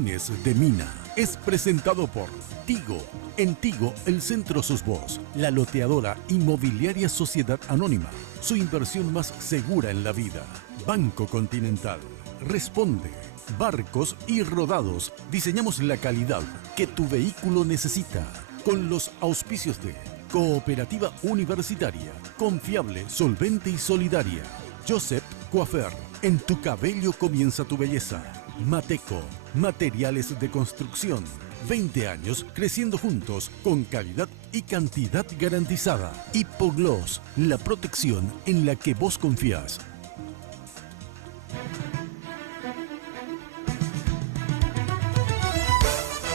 Lunes de Mina es presentado por Tigo. En Tigo, el centro sos vos, la loteadora inmobiliaria Sociedad Anónima. Su inversión más segura en la vida. Banco Continental. Responde. Barcos y Rodados. Diseñamos la calidad que tu vehículo necesita. Con los auspicios de Cooperativa Universitaria. Confiable, solvente y solidaria. Joseph Coafer. En tu cabello comienza tu belleza. Mateco. Materiales de construcción. 20 años creciendo juntos con calidad y cantidad garantizada. Hipogloss, la protección en la que vos confías.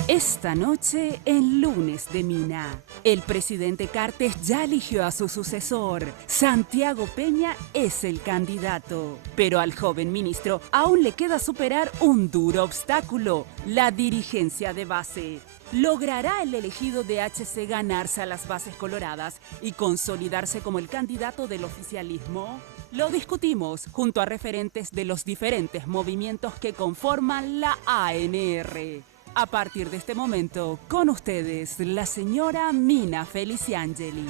Esta noche en Lunes de Mina, el presidente Cartes ya eligió a su sucesor. Santiago Peña es el candidato. Pero al joven ministro aún le queda superar un duro obstáculo: la dirigencia de base. ¿Logrará el elegido de HC ganarse a las bases coloradas y consolidarse como el candidato del oficialismo? Lo discutimos junto a referentes de los diferentes movimientos que conforman la ANR. A partir de este momento, con ustedes, la señora Mina Feliciangeli.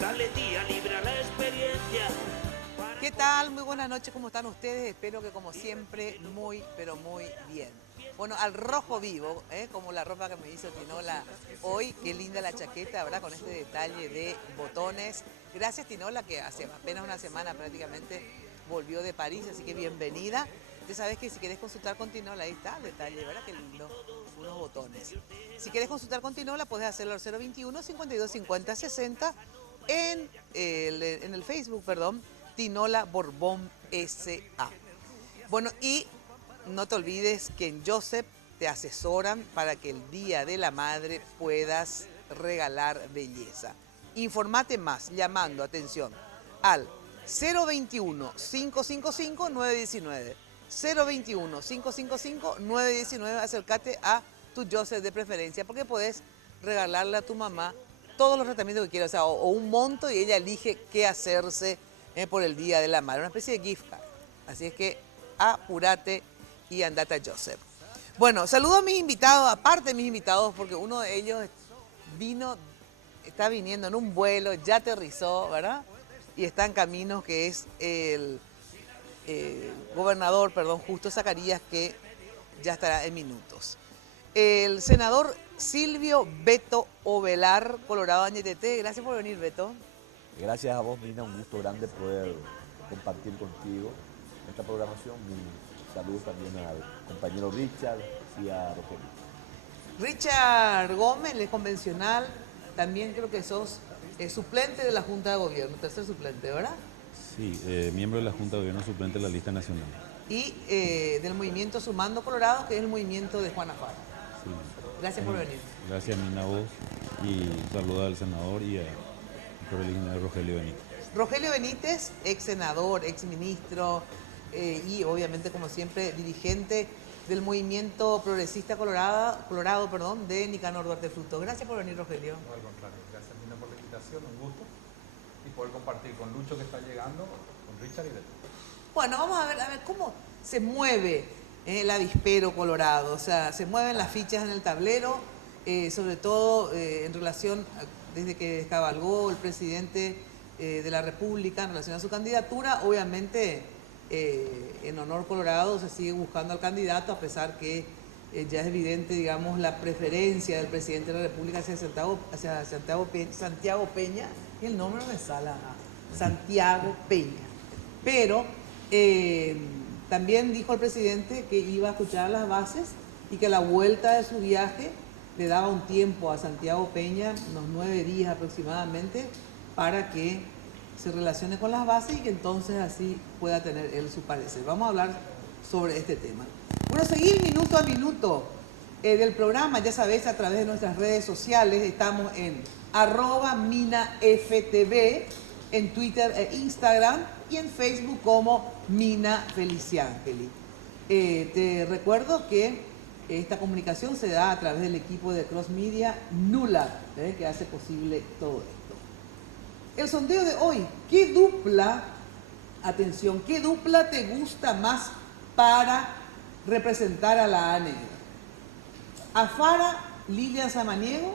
Dale día, libra la experiencia. ¿Qué tal? Muy buenas noches, ¿cómo están ustedes? Espero que como siempre, muy, pero muy bien. Bueno, al rojo vivo, como la ropa que me hizo Tinola hoy. Qué linda la chaqueta, ¿verdad? Con este detalle de botones. Gracias, Tinola, que hace apenas una semana prácticamente volvió de París, así que bienvenida. Ya sabes que si querés consultar con Tinola, ahí está el detalle, ¿verdad? Qué lindo, unos botones. Si querés consultar con Tinola, podés hacerlo al 021 52 50 60 en el Facebook, perdón, Tinola Borbón S.A. Bueno, y no te olvides que en Joseph te asesoran para que el Día de la Madre puedas regalar belleza. Informate más llamando, atención, al 021 555 919. 021 555 919. Acércate a tu Joseph de preferencia porque podés regalarle a tu mamá todos los tratamientos que quieras, o un monto, y ella elige qué hacerse por el Día de la Madre, una especie de gift card. Así es que apúrate y andate a Joseph. Bueno, saludo a mis invitados, aparte de mis invitados, porque uno de ellos está viniendo en un vuelo, ya aterrizó, ¿verdad? Y está en camino, que es el gobernador, Justo Zacarías, que ya estará en minutos. El senador Silvio Beto Ovelar, Colorado Añetete. Gracias por venir, Beto. Gracias a vos, Mina, un gusto grande poder compartir contigo esta programación. Mi saludo también al compañero Richard y a Rogelio. Richard Gómez, el convencional, también creo que sos suplente de la Junta de Gobierno, tercer suplente, ¿verdad? Sí, miembro de la Junta de Gobierno, suplente de la lista nacional. Y del movimiento Sumando Colorado, que es el movimiento de Juana Fara. Sí. Gracias por venir. Gracias, Mina, a vos, y saludo al senador y al ingeniero Rogelio Benítez. Rogelio Benítez, ex senador, ex ministro y obviamente, como siempre, dirigente del movimiento progresista colorado, de Nicanor Duarte Frutos. Gracias por venir, Rogelio. No, al contrario, gracias, Mina, por la invitación, un gusto, y poder compartir con Lucho, que está llegando, con Richard y Beto. Bueno, vamos a ver cómo se mueve el avispero colorado. O sea, se mueven las fichas en el tablero, sobre todo en relación, desde que cabalgó el presidente de la República en relación a su candidatura. Obviamente, en honor colorado se sigue buscando al candidato, a pesar que ya es evidente, digamos, la preferencia del presidente de la República hacia Santiago Peña, y el nombre no me sale, Santiago Peña. Pero también dijo el presidente que iba a escuchar a las bases y que a la vuelta de su viaje le daba un tiempo a Santiago Peña, unos 9 días aproximadamente, para que se relacione con las bases y que entonces así pueda tener él su parecer. Vamos a hablar sobre este tema. Bueno, seguir minuto a minuto del programa, ya sabes, a través de nuestras redes sociales. Estamos en @MinaFTV, en Twitter e Instagram, y en Facebook como Mina Feliciangeli. Te recuerdo que esta comunicación se da a través del equipo de Cross Media Nula, que hace posible todo esto. El sondeo de hoy, ¿qué dupla, atención, qué dupla te gusta más para representar a la ANR? ¿Afara, Lilian Samaniego,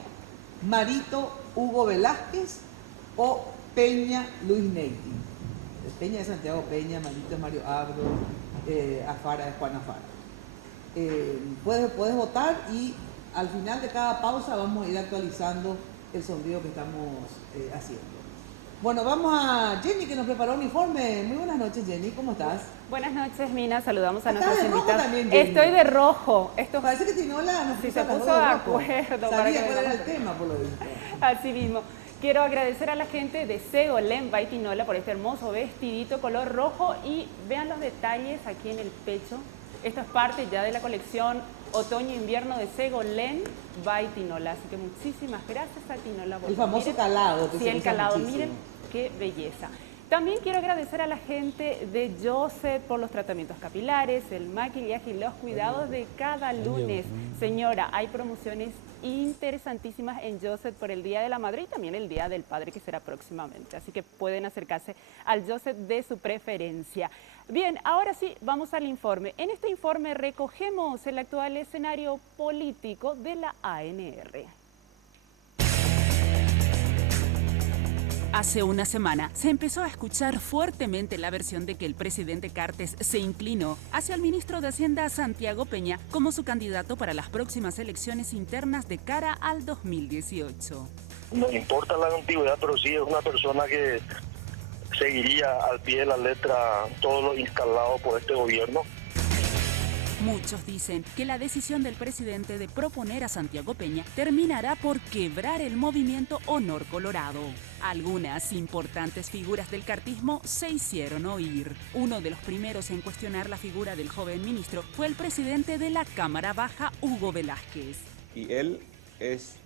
Marito, Hugo Velázquez o Peña, Luis Neity? Peña es Santiago Peña, Marito es Mario Abdo, Afara es Juan Afara. Puedes votar y al final de cada pausa vamos a ir actualizando el sondeo que estamos haciendo. Bueno, vamos a Jenny, que nos preparó un informe. Muy buenas noches, Jenny, ¿cómo estás? Buenas noches, Mina, saludamos a ¿Estás nuestros de rojo invitados. también, Jenny? Estoy de rojo. Parece que Tinola nos Sí, puso se a las puso dos de rojo. acuerdo para Sabía que cuál era vengamos. el tema, por lo visto. Así mismo. Quiero agradecer a la gente de Segolén by Tinola por este hermoso vestidito color rojo y vean los detalles aquí en el pecho. Esto es parte ya de la colección otoño-invierno de Segolén by Tinola. Así que muchísimas gracias a Tinola. El famoso calado. Que Sí, se el usa calado. muchísimo. Miren qué belleza. También quiero agradecer a la gente de Joseph por los tratamientos capilares, el maquillaje y los cuidados de cada lunes. Señora, hay promociones interesantísimas en Joseph por el Día de la Madre y también el Día del Padre, que será próximamente. Así que pueden acercarse al Joseph de su preferencia. Bien, ahora sí, vamos al informe. En este informe recogemos el actual escenario político de la ANR. Hace una semana se empezó a escuchar fuertemente la versión de que el presidente Cartes se inclinó hacia el ministro de Hacienda Santiago Peña como su candidato para las próximas elecciones internas de cara al 2018. No importa la antigüedad, pero sí es una persona que seguiría al pie de la letra todo lo instalado por este gobierno. Muchos dicen que la decisión del presidente de proponer a Santiago Peña terminará por quebrar el movimiento Honor Colorado. Algunas importantes figuras del cartismo se hicieron oír. Uno de los primeros en cuestionar la figura del joven ministro fue el presidente de la Cámara Baja, Hugo Velázquez. Y él es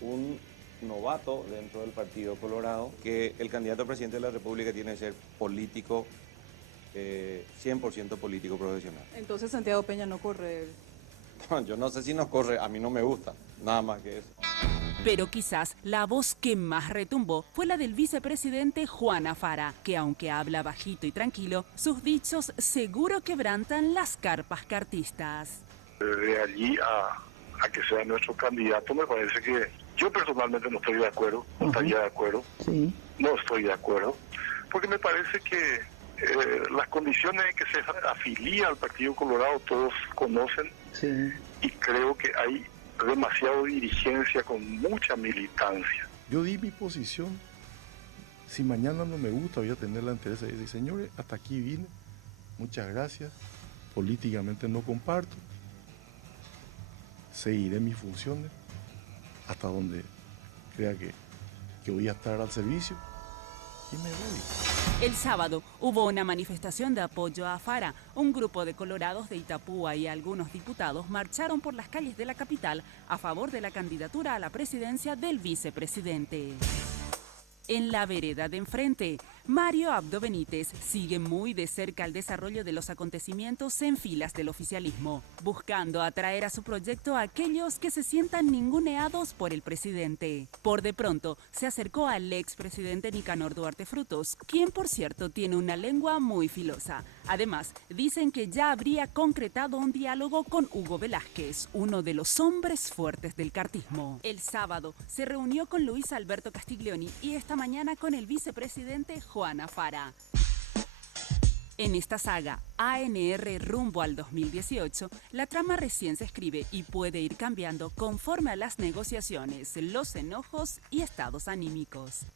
un novato dentro del Partido Colorado, que el candidato a presidente de la República tiene que ser político, 100% político profesional. Entonces Santiago Peña no corre. No, yo no sé si nos corre, a mí no me gusta, nada más que eso. Pero quizás la voz que más retumbó fue la del vicepresidente Juan Afara, que aunque habla bajito y tranquilo, sus dichos seguro quebrantan las carpas cartistas. De allí a que sea nuestro candidato, me parece que yo personalmente no estoy de acuerdo, no estaría de acuerdo, no estoy de acuerdo, porque me parece que las condiciones en que se afilia al Partido Colorado todos conocen, y creo que hay demasiado dirigencia con mucha militancia. Yo di mi posición. Si mañana no me gusta, voy a tener la entereza de decir, señores, hasta aquí vine, muchas gracias, políticamente no comparto, seguiré mis funciones hasta donde crea que voy a estar al servicio y me voy. El sábado hubo una manifestación de apoyo a Afara. Un grupo de colorados de Itapúa y algunos diputados marcharon por las calles de la capital a favor de la candidatura a la presidencia del vicepresidente. En la vereda de enfrente, Mario Abdo Benítez sigue muy de cerca el desarrollo de los acontecimientos en filas del oficialismo, buscando atraer a su proyecto a aquellos que se sientan ninguneados por el presidente. Por de pronto, se acercó al expresidente Nicanor Duarte Frutos, quien por cierto tiene una lengua muy filosa. Además, dicen que ya habría concretado un diálogo con Hugo Velázquez, uno de los hombres fuertes del cartismo. El sábado se reunió con Luis Alberto Castiglioni y esta mañana con el vicepresidente Juan Afara. En esta saga, ANR rumbo al 2018, la trama recién se escribe y puede ir cambiando conforme a las negociaciones, los enojos y estados anímicos.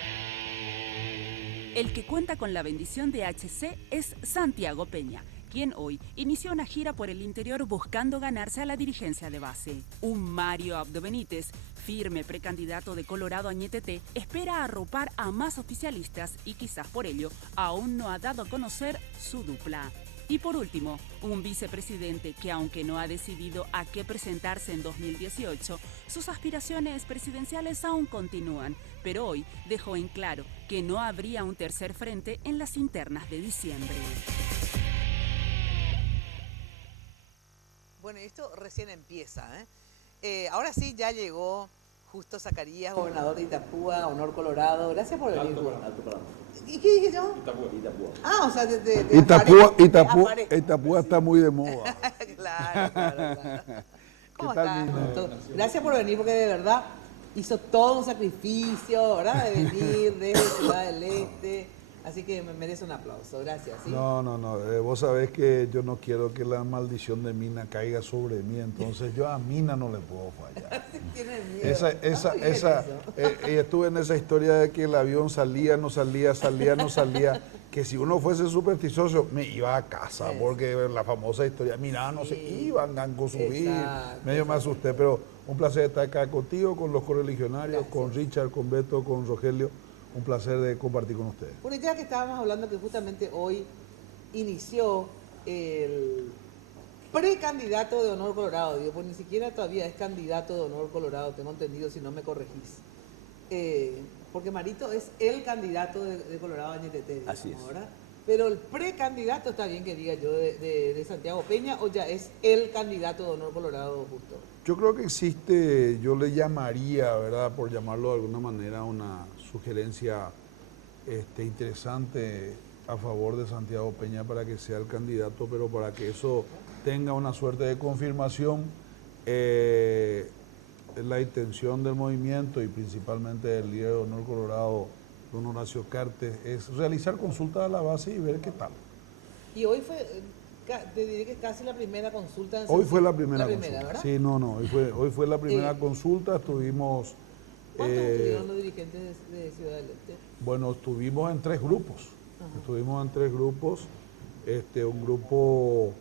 El que cuenta con la bendición de HC es Santiago Peña, quien hoy inició una gira por el interior buscando ganarse a la dirigencia de base. Un Mario Abdo Benítez, firme precandidato de Colorado a Ñeteté, espera arropar a más oficialistas y quizás por ello aún no ha dado a conocer su dupla. Y por último, un vicepresidente que aunque no ha decidido a qué presentarse en 2018, sus aspiraciones presidenciales aún continúan, pero hoy dejó en claro que no habría un tercer frente en las internas de diciembre. Bueno, esto recién empieza, ¿eh? Ahora sí ya llegó Justo Zacarías, gobernador de Itapúa, Honor Colorado. Gracias por venir. Alto Paraná. ¿Y qué dije yo? Itapúa. Ah, o sea, de Itapúa está muy de moda. Claro. ¿Cómo ¿Qué tal, estás? Mina? Gracias por venir, porque de verdad hizo todo un sacrificio, ¿verdad? De venir desde Ciudad del Este. Así que me merece un aplauso. Gracias. ¿sí? No. Vos sabés que yo no quiero que la maldición de Mina caiga sobre mí, entonces yo a Mina no le puedo fallar. Tiene miedo. Y estuve en esa historia de que el avión salía, no salía, que si uno fuese supersticioso me iba a casa, porque la famosa historia, mira, no se iban a subir, medio me asusté, pero un placer estar acá contigo, con los correligionarios, con Richard, con Beto, con Rogelio. Un placer de compartir con ustedes. Bueno, ya que estábamos hablando que justamente hoy inició el precandidato de Honor Colorado, digo, pues ni siquiera todavía es candidato de Honor Colorado, tengo entendido, si no me corregís. Porque Marito es el candidato de Colorado en NTT. Así es. ¿Verdad? Pero el precandidato, está bien que diga yo, de Santiago Peña, o ya es el candidato de Honor Colorado justo. Yo creo que existe, yo le llamaría, ¿verdad?, por llamarlo de alguna manera, una sugerencia interesante a favor de Santiago Peña para que sea el candidato, pero para que eso tenga una suerte de confirmación, la intención del movimiento y principalmente del líder de Honor Colorado, don Horacio Cartes, es realizar consultas a la base y ver qué tal. Y hoy fue, te diré que casi la primera consulta. Hoy fue la primera consulta, ¿verdad? sí, hoy fue la primera consulta, estuvimos... ¿Cuántos estuvieron los dirigentes de Ciudad del Este? Bueno, estuvimos en 3 grupos. Un grupo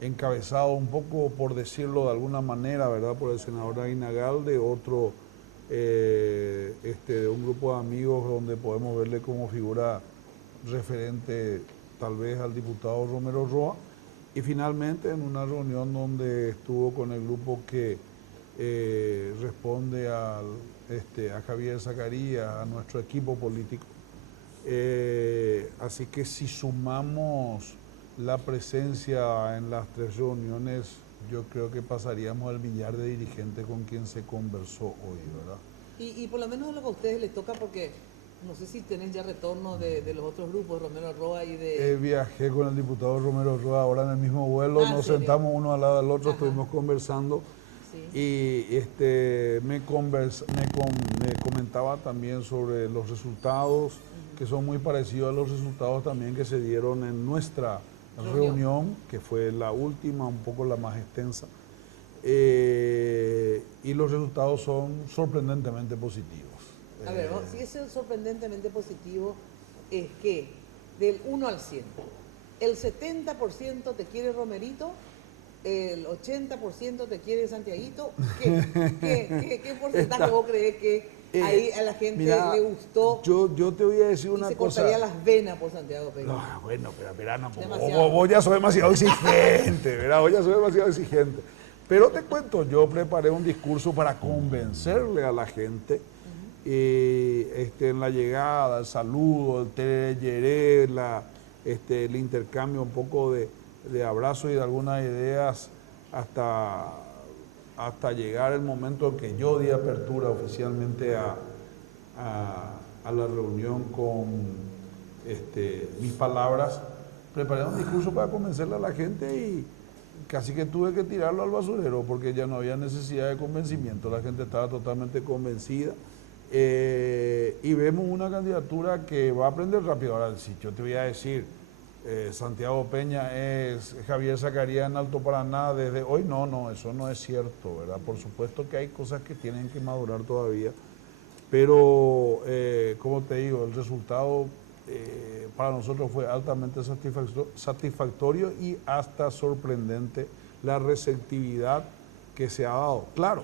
encabezado un poco, por decirlo de alguna manera, ¿verdad?, por el senador Aguinagalde, otro un grupo de amigos donde podemos verle como figura referente tal vez al diputado Romero Roa, y finalmente en una reunión donde estuvo con el grupo que responde a Javier Zacarías, a nuestro equipo político. Así que si sumamos la presencia en las 3 reuniones, yo creo que pasaríamos el millar de dirigentes con quien se conversó hoy, ¿verdad? Y por lo menos lo que a ustedes les toca, porque no sé si tienen ya retorno de los otros grupos, Romero Roa y de... Viajé con el diputado Romero Roa ahora en el mismo vuelo, nos sentamos uno al lado del otro, estuvimos conversando. Y me comentaba también sobre los resultados, que son muy parecidos a los resultados también que se dieron en nuestra reunión, que fue la última, un poco la más extensa. Y los resultados son sorprendentemente positivos. A ver, si eso es sorprendentemente positivo, es que del 1 al 100, el 70% te quiere Romerito, el 80% te quiere Santiaguito. ¿Qué porcentaje vos crees que ahí a la gente le gustó? Yo te voy a decir una cosa. Se cortaría las venas por Santiago Peña. No, bueno, pero vos ya sos demasiado exigente, ¿verdad? Vos ya sos demasiado exigente. Pero te cuento, yo preparé un discurso para convencerle a la gente en la llegada, el saludo, el tereré, el intercambio un poco de abrazos y de algunas ideas hasta llegar el momento en que yo di apertura oficialmente a la reunión con mis palabras. Preparé un discurso para convencerle a la gente y casi que tuve que tirarlo al basurero porque ya no había necesidad de convencimiento, la gente estaba totalmente convencida. Y vemos una candidatura que va a aprender rápido. Ahora, si yo te voy a decir, Santiago Peña es Javier Zacarías en Alto Paraná desde hoy, no, eso no es cierto, ¿verdad? Por supuesto que hay cosas que tienen que madurar todavía, pero como te digo, el resultado para nosotros fue altamente satisfactorio y hasta sorprendente la receptividad que se ha dado. Claro,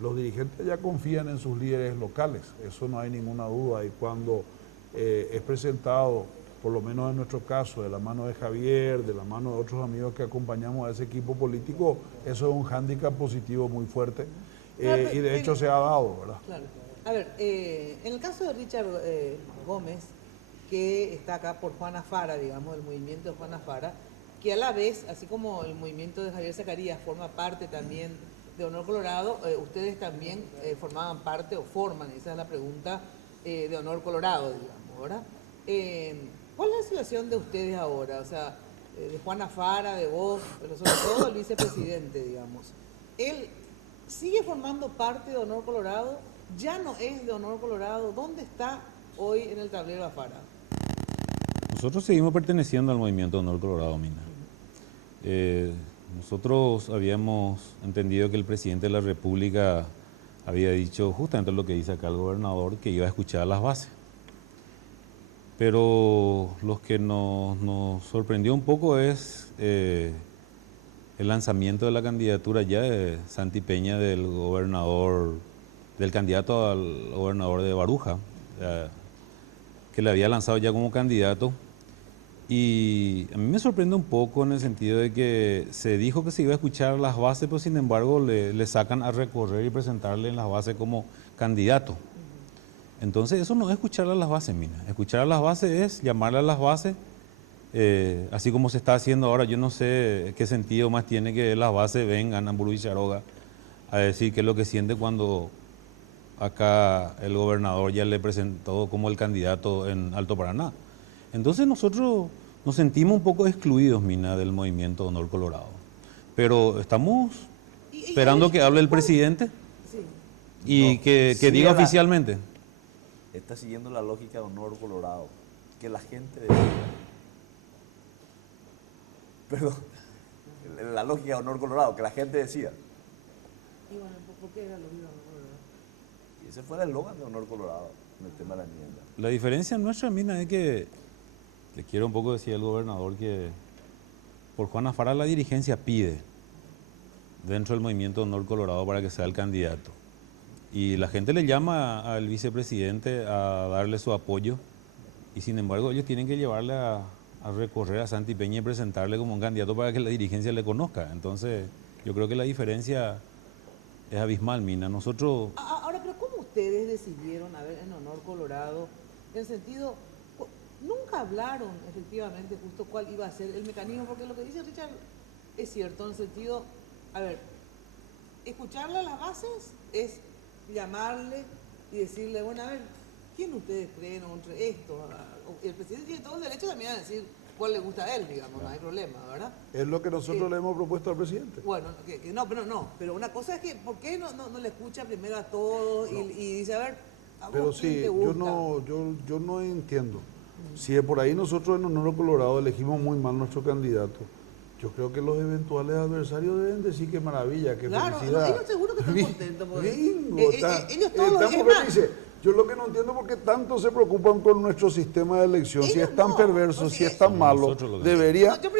los dirigentes ya confían en sus líderes locales, eso no hay ninguna duda, y cuando es presentado, por lo menos en nuestro caso, de la mano de Javier, de la mano de otros amigos que acompañamos a ese equipo político, eso es un hándicap positivo muy fuerte, y de hecho se ha dado, ¿verdad? Claro. A ver, en el caso de Richard Gómez, que está acá por Juana Fara, digamos, el movimiento de Juana Fara, que a la vez, así como el movimiento de Javier Zacarías forma parte también de Honor Colorado, ustedes también formaban parte o forman, esa es la pregunta, de Honor Colorado, digamos, ¿verdad? ¿Cuál es la situación de ustedes ahora? O sea, de Juana Fara, de vos, pero sobre todo el vicepresidente, digamos. ¿Él sigue formando parte de Honor Colorado? ¿Ya no es de Honor Colorado? ¿Dónde está hoy en el tablero Afara? Nosotros seguimos perteneciendo al movimiento Honor Colorado, Mina. Nosotros habíamos entendido que el presidente de la República había dicho justamente lo que dice acá el gobernador, que iba a escuchar a las bases. Pero lo que nos sorprendió un poco es el lanzamiento de la candidatura ya de Santi Peña, del candidato al gobernador de Baruja, que le había lanzado ya como candidato. Y a mí me sorprende un poco en el sentido de que se dijo que se iba a escuchar las bases, pero sin embargo le sacan a recorrer y presentarle en las bases como candidato. Entonces eso no es escuchar a las bases, Mina. Escuchar a las bases es llamarle a las bases, así como se está haciendo ahora. Yo no sé qué sentido más tiene que las bases vengan a Hamburgo y Charoga a decir qué es lo que siente cuando acá el gobernador ya le presentó como el candidato en Alto Paraná. Entonces nosotros nos sentimos un poco excluidos, Mina, del movimiento Honor Colorado. Pero estamos esperando que hable el presidente y que diga oficialmente. Está siguiendo la lógica de Honor Colorado, que la gente perdón, la lógica de Honor Colorado, que la gente decía. Y bueno, ¿por qué era la lógica de Honor Colorado? Y ese fue el eslogan de Honor Colorado en el tema de la enmienda. La diferencia nuestra, Mina, es que le quiero un poco decir al gobernador que por Juana Fara la dirigencia pide dentro del movimiento Honor Colorado para que sea el candidato. Y la gente le llama al vicepresidente a darle su apoyo y sin embargo ellos tienen que llevarle a recorrer a Santi Peña y presentarle como un candidato para que la dirigencia le conozca. Entonces yo creo que la diferencia es abismal, Mina. Nosotros... Ahora, pero ¿cómo ustedes decidieron en Honor Colorado? En el sentido, nunca hablaron efectivamente justo cuál iba a ser el mecanismo, porque lo que dice Richard es cierto, en el sentido, a ver, escucharle a las bases es llamarle y decirle, bueno, a ver, ¿quién ustedes creen entre esto? El presidente tiene todo el derecho también a decir cuál le gusta a él, digamos, no hay problema, ¿verdad? Es lo que nosotros le hemos propuesto al presidente. Bueno, pero una cosa es que, ¿por qué no le escucha primero a todos y dice, a ver, ¿a vos pero quién sí, te gusta? yo no entiendo. Si de por ahí nosotros en Honor Colorado elegimos muy mal nuestro candidato, yo creo que los eventuales adversarios deben decir qué maravilla, qué felicidad. Ellos seguro que están contentos. Ellos todos estamos felices. Yo lo que no entiendo por qué tanto se preocupan con nuestro sistema de elección. Si es tan perverso, si es tan malo, deberían estar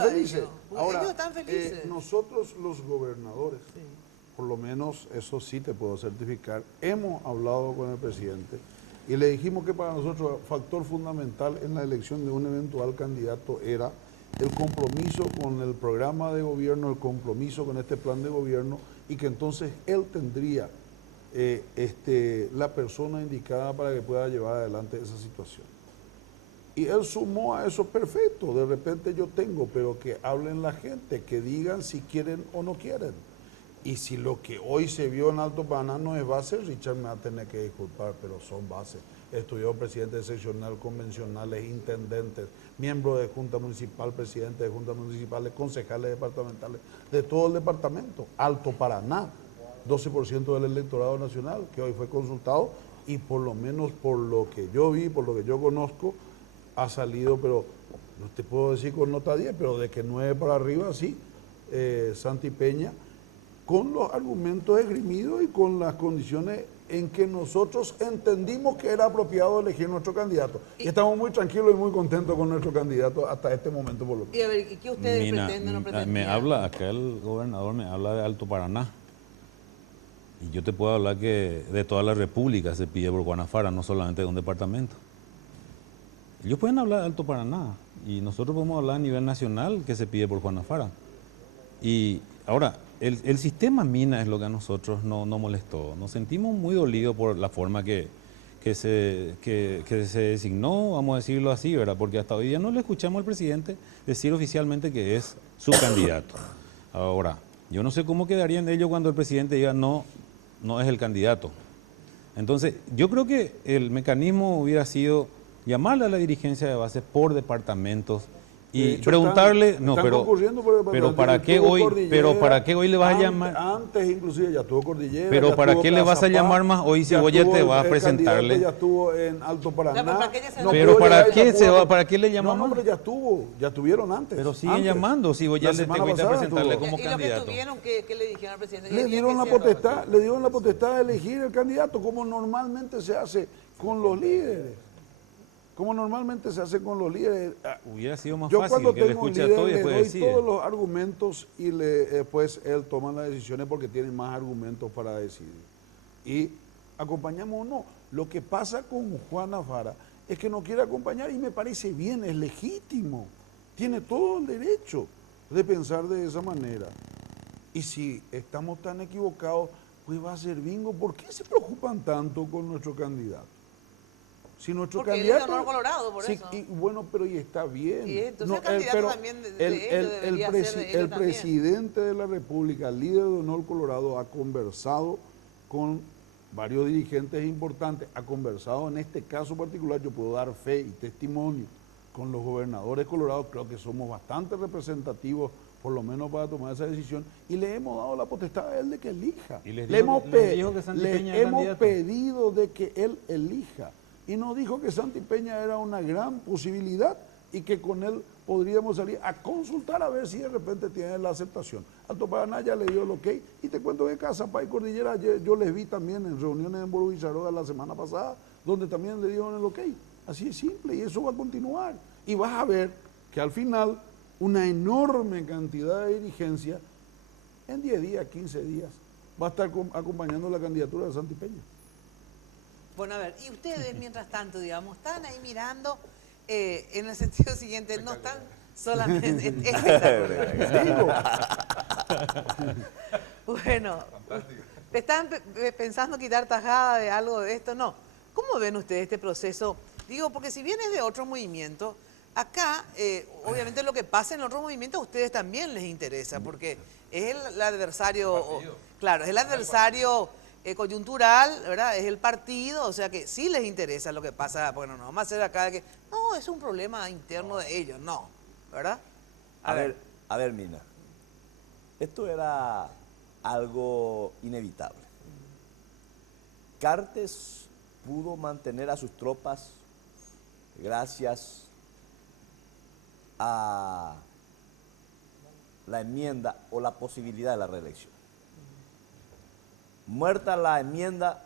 felices. Ahora, ellos están felices. Nosotros los gobernadores, por lo menos eso sí te puedo certificar, hemos hablado con el presidente y le dijimos que para nosotros el factor fundamental en la elección de un eventual candidato era el compromiso con el programa de gobierno, el compromiso con este plan de gobierno y que entonces él tendría la persona indicada para que pueda llevar adelante esa situación. Y él sumó a eso, perfecto, de repente yo tengo, pero que hablen la gente, que digan si quieren o no quieren. Y si lo que hoy se vio en Alto Paraná no es base, Richard me va a tener que disculpar, pero son bases. Estudió presidente seccional, convencionales, intendentes, miembros de Junta Municipal, presidente de Juntas Municipales, concejales departamentales, de todo el departamento. Alto Paraná, 12% del electorado nacional, que hoy fue consultado, y por lo menos por lo que yo vi, por lo que yo conozco, ha salido, pero no te puedo decir con nota 10, pero de que 9 para arriba, sí, Santi Peña, con los argumentos esgrimidos y con las condiciones en que nosotros entendimos que era apropiado elegir nuestro candidato. Y estamos muy tranquilos y muy contentos con nuestro candidato hasta este momento por lo menos. Y a ver, ¿y qué ustedes pretenden o no pretenden? Me habla, acá el gobernador me habla de Alto Paraná. Y yo te puedo hablar que de toda la República se pide por Juana Fara, no solamente de un departamento. Ellos pueden hablar de Alto Paraná y nosotros podemos hablar a nivel nacional que se pide por Juana Fara. Y ahora, el sistema Mina es lo que a nosotros no molestó. Nos sentimos muy dolidos por la forma que se designó, vamos a decirlo así, ¿verdad? Porque hasta hoy día no le escuchamos al presidente decir oficialmente que es su candidato. Ahora, Yo no sé cómo quedarían ellos cuando el presidente diga no, no es el candidato. Entonces, yo creo que el mecanismo hubiera sido llamarle a la dirigencia de base por departamentos y preguntarle, pero ¿para qué hoy le vas a llamar? Antes inclusive ya estuvo Cordillera. Pero ¿para qué le vas a llamar más hoy si vos ya te vas a presentarle? Ya estuvo en Alto Paraná. Pero ¿para qué le llamamos? No, hombre, ya estuvieron antes. Pero siguen llamando si vos ya te fuiste a presentarle como candidato. ¿Y lo que tuvieron, qué le dijeron al presidente? Le dieron la potestad de elegir el candidato, como normalmente se hace con los líderes. Como normalmente se hace con los líderes. Hubiera sido más fácil que le escuche a todo y después decide. Yo cuando tengo un líder le doy todos los argumentos y después él toma las decisiones porque tiene más argumentos para decidir. Y acompañamos o no. Lo que pasa con Juana Fara es que no quiere acompañar y me parece bien, es legítimo. Tiene todo el derecho de pensar de esa manera. Y si estamos tan equivocados, pues va a ser bingo. ¿Por qué se preocupan tanto con nuestro candidato? Si nuestro porque candidato, él es de honor colorado, por eso. Y bueno, pero y está bien. Y entonces el candidato también el presidente de la República, líder de honor colorado, ha conversado con varios dirigentes importantes, ha conversado en este caso particular, yo puedo dar fe y testimonio con los gobernadores colorados, creo que somos bastante representativos, por lo menos para tomar esa decisión, y le hemos dado la potestad a él de que elija. Y le hemos pedido de que él elija. Y nos dijo que Santi Peña era una gran posibilidad y que con él podríamos salir a consultar a ver si de repente tiene la aceptación. Alto Paraná ya le dio el ok y te cuento que Cazapá y Cordillera yo les vi también en reuniones en Boro Villaroga la semana pasada, donde también le dieron el ok. Así es simple y eso va a continuar. Y vas a ver que al final una enorme cantidad de dirigencia en 10 días, 15 días va a estar acompañando la candidatura de Santi Peña. Bueno, a ver, y ustedes mientras tanto, digamos, están ahí mirando en el sentido siguiente, no están solamente... Bueno, ¿están pensando quitar tajada de algo de esto? No. ¿Cómo ven ustedes este proceso? Digo, porque si bien es de otro movimiento, acá, obviamente lo que pasa en otros movimientos a ustedes también les interesa, porque es el adversario, claro, es el adversario... coyuntural, ¿verdad? Es el partido, o sea que sí les interesa lo que pasa, bueno, no vamos a hacer acá de que, no, es un problema interno de ellos, no, ¿verdad? A ver, Mina, esto era algo inevitable. Cartes pudo mantener a sus tropas gracias a la enmienda o la posibilidad de la reelección. Muerta la enmienda,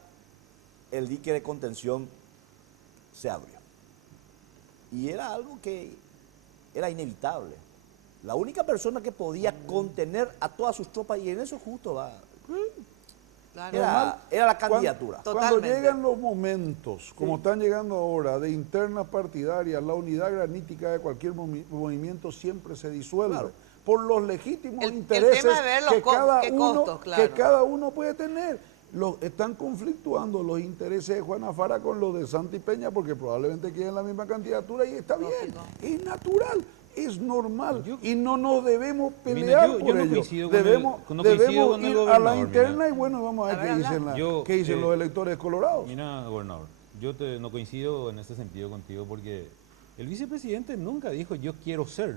el dique de contención se abrió. Y era algo que era inevitable. La única persona que podía contener a todas sus tropas, y en eso justo va, era la candidatura. Cuando llegan los momentos, como están llegando ahora, de internas partidarias, la unidad granítica de cualquier movimiento siempre se disuelve. Claro. Por los legítimos intereses que cada uno puede tener. Están conflictuando los intereses de Juana Fara con los de Santi Peña porque probablemente queden la misma candidatura y está bien, es natural, es normal y no nos debemos pelear por ello. Debemos ir a la interna y bueno, vamos a ver qué dicen los electores colorados. Mira, gobernador, yo no coincido en ese sentido contigo porque el vicepresidente nunca dijo yo quiero ser.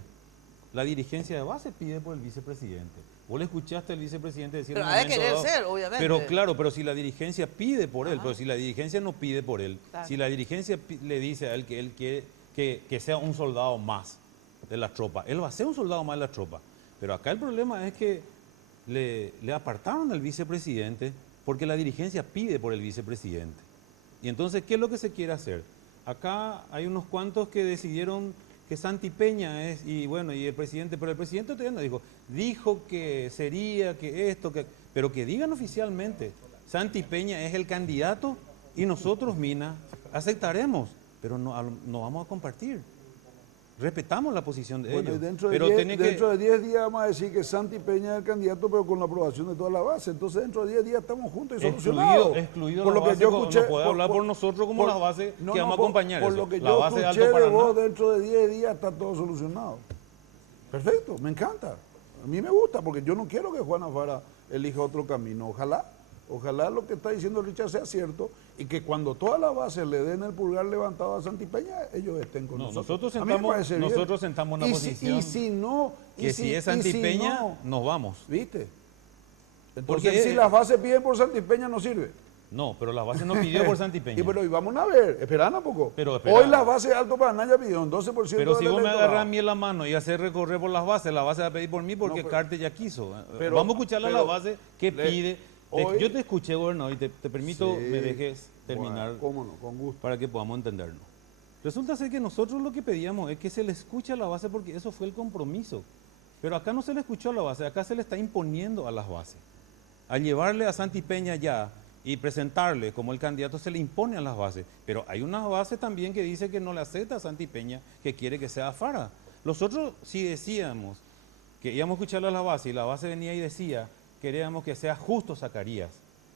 La dirigencia de base pide por el vicepresidente. Vos le escuchaste al vicepresidente decir... Pero hay que querer ser, obviamente. Pero claro, pero si la dirigencia pide por él, pero si la dirigencia no pide por él, si la dirigencia le dice a él que él quiere que sea un soldado más de las tropas, él va a ser un soldado más de las tropas. Pero acá el problema es que le apartaron al vicepresidente porque la dirigencia pide por el vicepresidente. Y entonces, ¿qué es lo que se quiere hacer? Acá hay unos cuantos que decidieron que Santi Peña es, y bueno, y el presidente, pero el presidente todavía no dijo que sería, que esto, pero que digan oficialmente, Santi Peña es el candidato y nosotros, Mina, aceptaremos, pero no vamos a compartir. Respetamos la posición de ellos. Dentro de 10 días vamos a decir que Santi Peña es el candidato, pero con la aprobación de toda la base. Entonces dentro de 10 días estamos juntos y solucionados. Excluido por lo que yo escuché, no puede hablar por nosotros como la base que vamos a acompañar por eso. Lo que la yo base escuché de vos, dentro de 10 días está todo solucionado. Perfecto, me encanta. A mí me gusta porque yo no quiero que Juan Afara elija otro camino. Ojalá lo que está diciendo Richard sea cierto y que cuando todas las bases le den el pulgar levantado a Santipeña, ellos estén con nosotros. Nosotros sentamos una posición. Y si no, que si es Santipeña, nos vamos. ¿Viste? Entonces, si las bases piden por Santipeña, no sirve. No, pero la base no pidió por Santipeña. Y vamos a ver, esperan un poco. Pero, hoy la base de Alto Paraná ya pidió un 12%. Pero si vos me agarrás a mí en la mano y hacer recorrer por las bases, la base va a pedir por mí porque Cartes ya quiso. Vamos a escucharle a la base que pide. Yo te escuché, gobernador, y te permito, me dejes terminar. Cómo no, con gusto. Para que podamos entendernos. Resulta ser que nosotros lo que pedíamos es que se le escuche a la base porque eso fue el compromiso. Pero acá no se le escuchó a la base, acá se le está imponiendo a las bases. Al llevarle a Santipeña ya y presentarle como el candidato se le impone a las bases, pero hay una base también que dice que no le acepta a Santipeña, que quiere que sea Afara. Nosotros si decíamos que íbamos a escucharle a la base y la base venía y decía, queríamos que sea Justo Zacarías,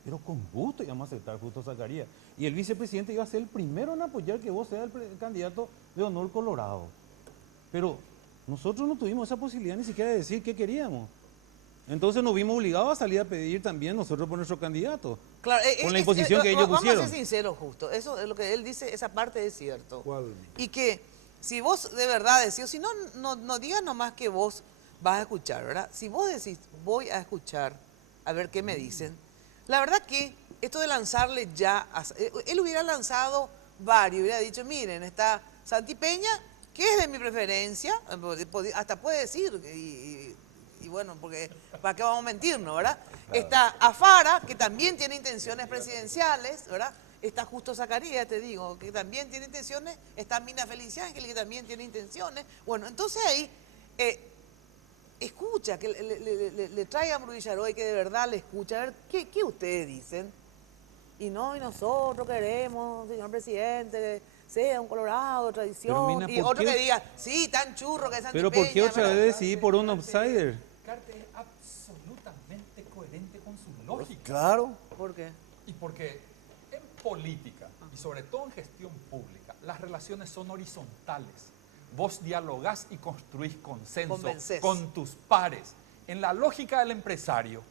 pero con gusto íbamos a aceptar Justo Zacarías. Y el vicepresidente iba a ser el primero en apoyar que vos seas el candidato de honor Colorado. Pero nosotros no tuvimos esa posibilidad ni siquiera de decir qué queríamos. Entonces nos vimos obligados a salir a pedir también nosotros por nuestro candidato. Claro, con la imposición que ellos pusieron. Vamos a ser sinceros, Justo. Eso es lo que él dice, esa parte es cierto. ¿Cuál? Y que si vos de verdad decís, o si no, no digas nomás que vos vas a escuchar, ¿verdad? Si vos decís, voy a escuchar, a ver qué me dicen. La verdad que esto de lanzarle ya, él hubiera lanzado varios, hubiera dicho, miren, está Santipeña, que es de mi preferencia, hasta puede decir, y bueno, porque ¿para qué vamos a mentirnos, verdad? Claro. Está Afara, que también tiene intenciones presidenciales, ¿verdad? Está Justo Zacarías, te digo, que también tiene intenciones. Está Mina Felicia Ángel, que también tiene intenciones. Bueno, entonces ahí, escucha, que le traigan a Villaroy, que de verdad le escucha, a ver qué ustedes dicen. Y nosotros queremos, señor presidente, sea un Colorado, tradición. Mina, y otro que diga, sí, tan churro que es Santipeña. Pero ¿por qué otra vez decidí por un outsider? Cartes es absolutamente coherente con su lógica. Claro. ¿Por qué? Y porque en política, y sobre todo en gestión pública, las relaciones son horizontales. Vos dialogás y construís consenso con tus pares. En la lógica del empresario,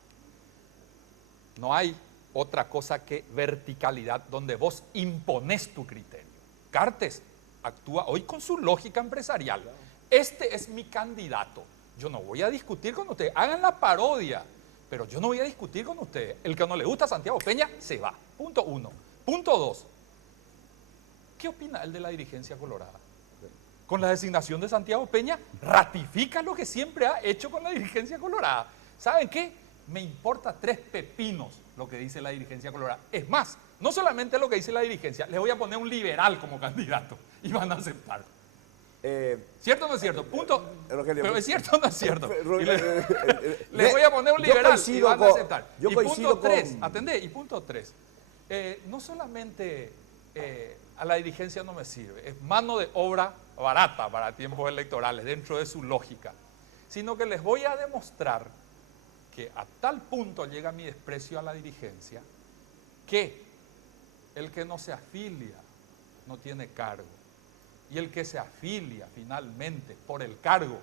no hay otra cosa que verticalidad, donde vos imponés tu criterio. Cartes actúa hoy con su lógica empresarial. Este es mi candidato. Yo no voy a discutir con ustedes. Hagan la parodia, pero yo no voy a discutir con ustedes. El que no le gusta a Santiago Peña, se va. Punto 1. Punto 2. ¿Qué opina él de la dirigencia colorada? Con la designación de Santiago Peña, ratifica lo que siempre ha hecho con la dirigencia colorada. ¿Saben qué? Me importa 3 pepinos lo que dice la dirigencia colorada. Es más, no solamente lo que dice la dirigencia, les voy a poner un liberal como candidato y van a aceptar. ¿Cierto o no es cierto? Punto. Pero ¿es cierto o no es cierto? Les voy a poner un liberal y van a aceptar. Y punto 3, atendé, y punto 3. No solamente a la dirigencia no me sirve, es mano de obra barata para tiempos electorales dentro de su lógica, sino que les voy a demostrar que a tal punto llega mi desprecio a la dirigencia que el que no se afilia no tiene cargo. Y el que se afilia finalmente por el cargo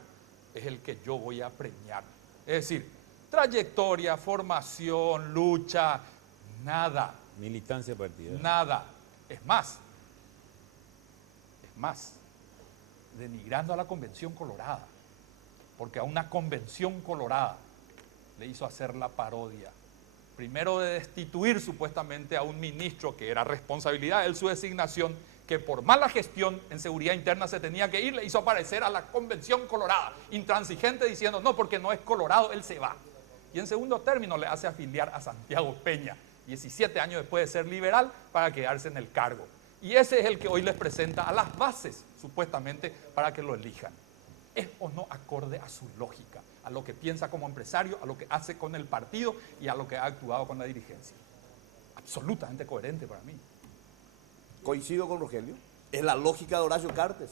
es el que yo voy a premiar. Es decir, trayectoria, formación, lucha, nada. Militancia partidaria. Nada. Es más, denigrando a la Convención Colorada, porque a una Convención Colorada le hizo hacer la parodia. Primero de destituir supuestamente a un ministro que era responsabilidad de él su designación, que por mala gestión en seguridad interna se tenía que ir, le hizo aparecer a la Convención Colorada, intransigente, diciendo, no, porque no es colorado, él se va. Y en segundo término le hace afiliar a Santiago Peña, 17 años después de ser liberal, para quedarse en el cargo. Y ese es el que hoy les presenta a las bases, supuestamente, para que lo elijan. ¿Es o no acorde a su lógica, a lo que piensa como empresario, a lo que hace con el partido y a lo que ha actuado con la dirigencia? Absolutamente coherente para mí. Coincido con Rogelio, es la lógica de Horacio Cartes.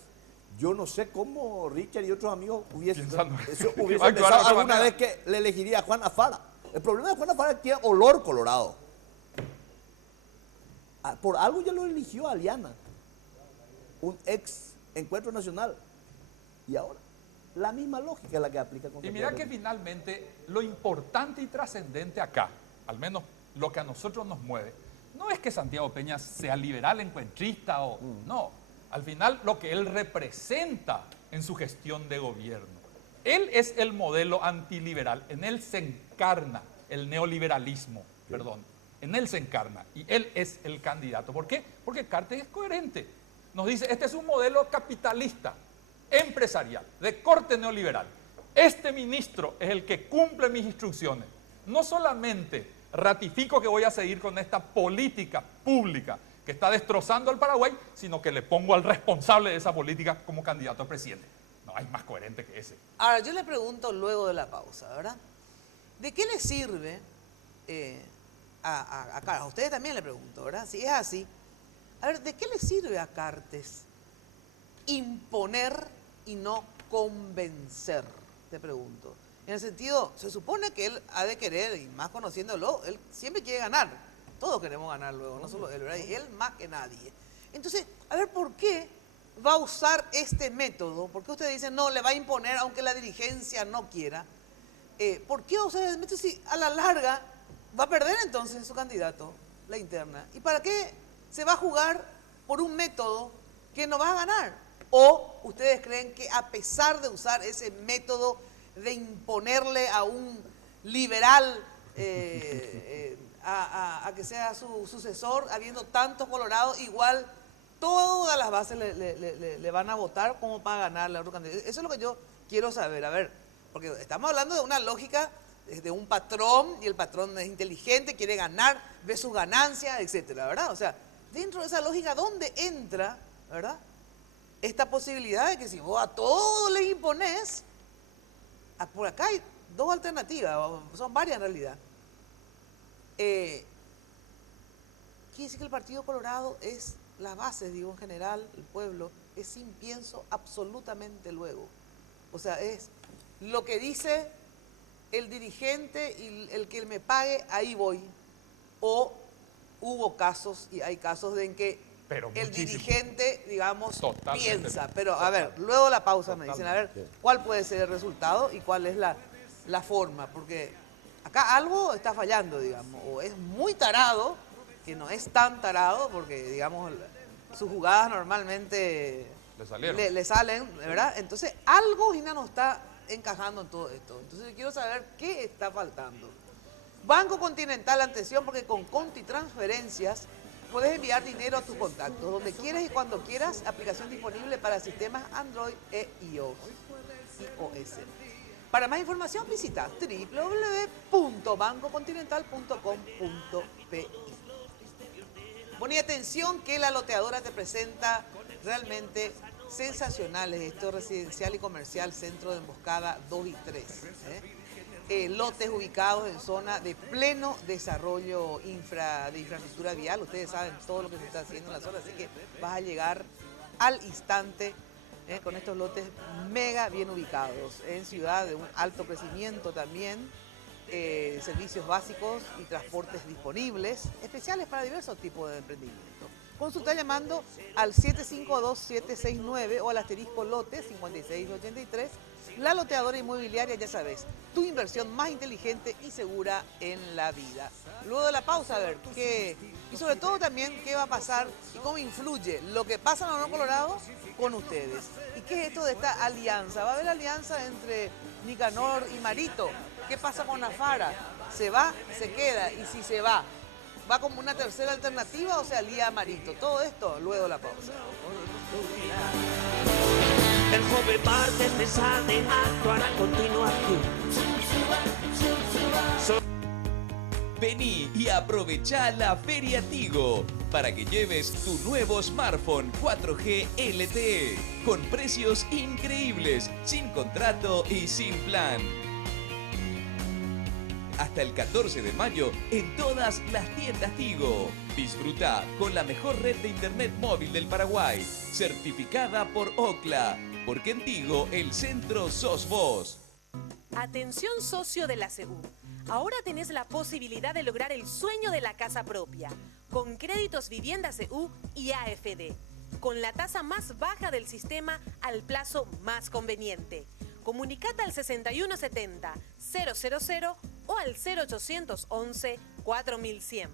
Yo no sé cómo Richard y otros amigos hubiesen pensado alguna vez que le elegiría a Juan Afara. El problema de Juan Afara es que tiene olor colorado. Por algo ya lo eligió Aliana, un ex Encuentro Nacional. ¿Y ahora? la misma lógica es la que aplica con Y mira que finalmente lo importante y trascendente acá, al menos lo que a nosotros nos mueve, no es que Santiago Peña sea liberal, encuentrista o no. Al final lo que él representa en su gestión de gobierno. Él es el modelo antiliberal, en él se encarna el neoliberalismo, en él se encarna y él es el candidato. ¿Por qué? Porque Cartes es coherente. Nos dice, este es un modelo capitalista, empresarial, de corte neoliberal. Este ministro es el que cumple mis instrucciones. No solamente ratifico que voy a seguir con esta política pública que está destrozando al Paraguay, sino que le pongo al responsable de esa política como candidato a presidente. No hay más coherente que ese. Ahora, yo le pregunto luego de la pausa, ¿verdad? ¿De qué le sirve, a ustedes también le pregunto, ¿verdad? Si es así, a ver, ¿de qué le sirve a Cartes imponer y no convencer? Te pregunto. En el sentido, se supone que él ha de querer, y más conociéndolo, él siempre quiere ganar. Todos queremos ganar luego, no solo él, ¿verdad? Y él más que nadie. Entonces, a ver, ¿por qué va a usar este método? ¿Por qué ustedes dicen, no, le va a imponer aunque la dirigencia no quiera? ¿Por qué va a usar este método si a la larga va a perder entonces su candidato, la interna? ¿Y para qué se va a jugar por un método que no va a ganar? ¿O ustedes creen que a pesar de usar ese método de imponerle a un liberal a que sea su sucesor, habiendo tantos colorados, igual todas las bases le van a votar como para ganarle a otro candidato? Eso es lo que yo quiero saber. A ver, porque estamos hablando de una lógica de un patrón, y el patrón es inteligente, quiere ganar, ve sus ganancias, etcétera, ¿verdad? O sea, dentro de esa lógica, ¿dónde entra, verdad, esta posibilidad de que si vos a todos les imponés? Por acá hay dos alternativas, son varias en realidad. Quiere decir que el Partido Colorado es la base, digo en general, el pueblo, es sin pienso absolutamente luego. O sea, es lo que dice el dirigente y el que me pague, ahí voy. O hubo casos, y hay casos en que el dirigente, digamos, piensa. Pero a ver, luego la pausa me dicen, a ver, ¿cuál puede ser el resultado y cuál es la forma? Porque acá algo está fallando, digamos, o es muy tarado, que no es tan tarado, porque, digamos, sus jugadas normalmente le salen, ¿verdad? Entonces, algo Gina no está encajando en todo esto. Entonces, yo quiero saber qué está faltando. Banco Continental, atención, porque con Conti Transferencias puedes enviar dinero a tus contactos, donde quieras y cuando quieras. Aplicación disponible para sistemas Android e iOS. Para más información visita www.bancocontinental.com.pi. Bueno, y atención que la loteadora te presenta realmente sensacionales, esto residencial y comercial, centro de emboscada 2 y 3. Lotes ubicados en zona de pleno desarrollo de infraestructura vial. Ustedes saben todo lo que se está haciendo en la zona, así que vas a llegar al instante con estos lotes mega bien ubicados en ciudad de un alto crecimiento también, servicios básicos y transportes disponibles, especiales para diversos tipos de emprendimiento. Consulta llamando al 752-769 o al asterisco lote 5683. La loteadora inmobiliaria, ya sabes, tu inversión más inteligente y segura en la vida. Luego de la pausa, a ver qué, y sobre todo también qué va a pasar y cómo influye lo que pasa en Honor Colorado con ustedes. ¿Y qué es esto de esta alianza? ¿Va a haber alianza entre Nicanor y Marito? ¿Qué pasa con Afara? ¿Se va? ¿Se queda? Y si se va, ¿va como una tercera alternativa o se alía a Marito? Todo esto luego de la pausa. El joven martes de Sade actuará a continuación. Vení y aprovecha la Feria Tigo para que lleves tu nuevo smartphone 4G LTE con precios increíbles, sin contrato y sin plan. Hasta el 14 de mayo en todas las tiendas Tigo. Disfruta con la mejor red de internet móvil del Paraguay, certificada por Ookla, porque en Tigo el centro sos vos. Atención socio de la CEU. Ahora tenés la posibilidad de lograr el sueño de la casa propia, con créditos Vivienda CEU y AFD, con la tasa más baja del sistema al plazo más conveniente, Comunicate al 6170-000 o al 0811-4100.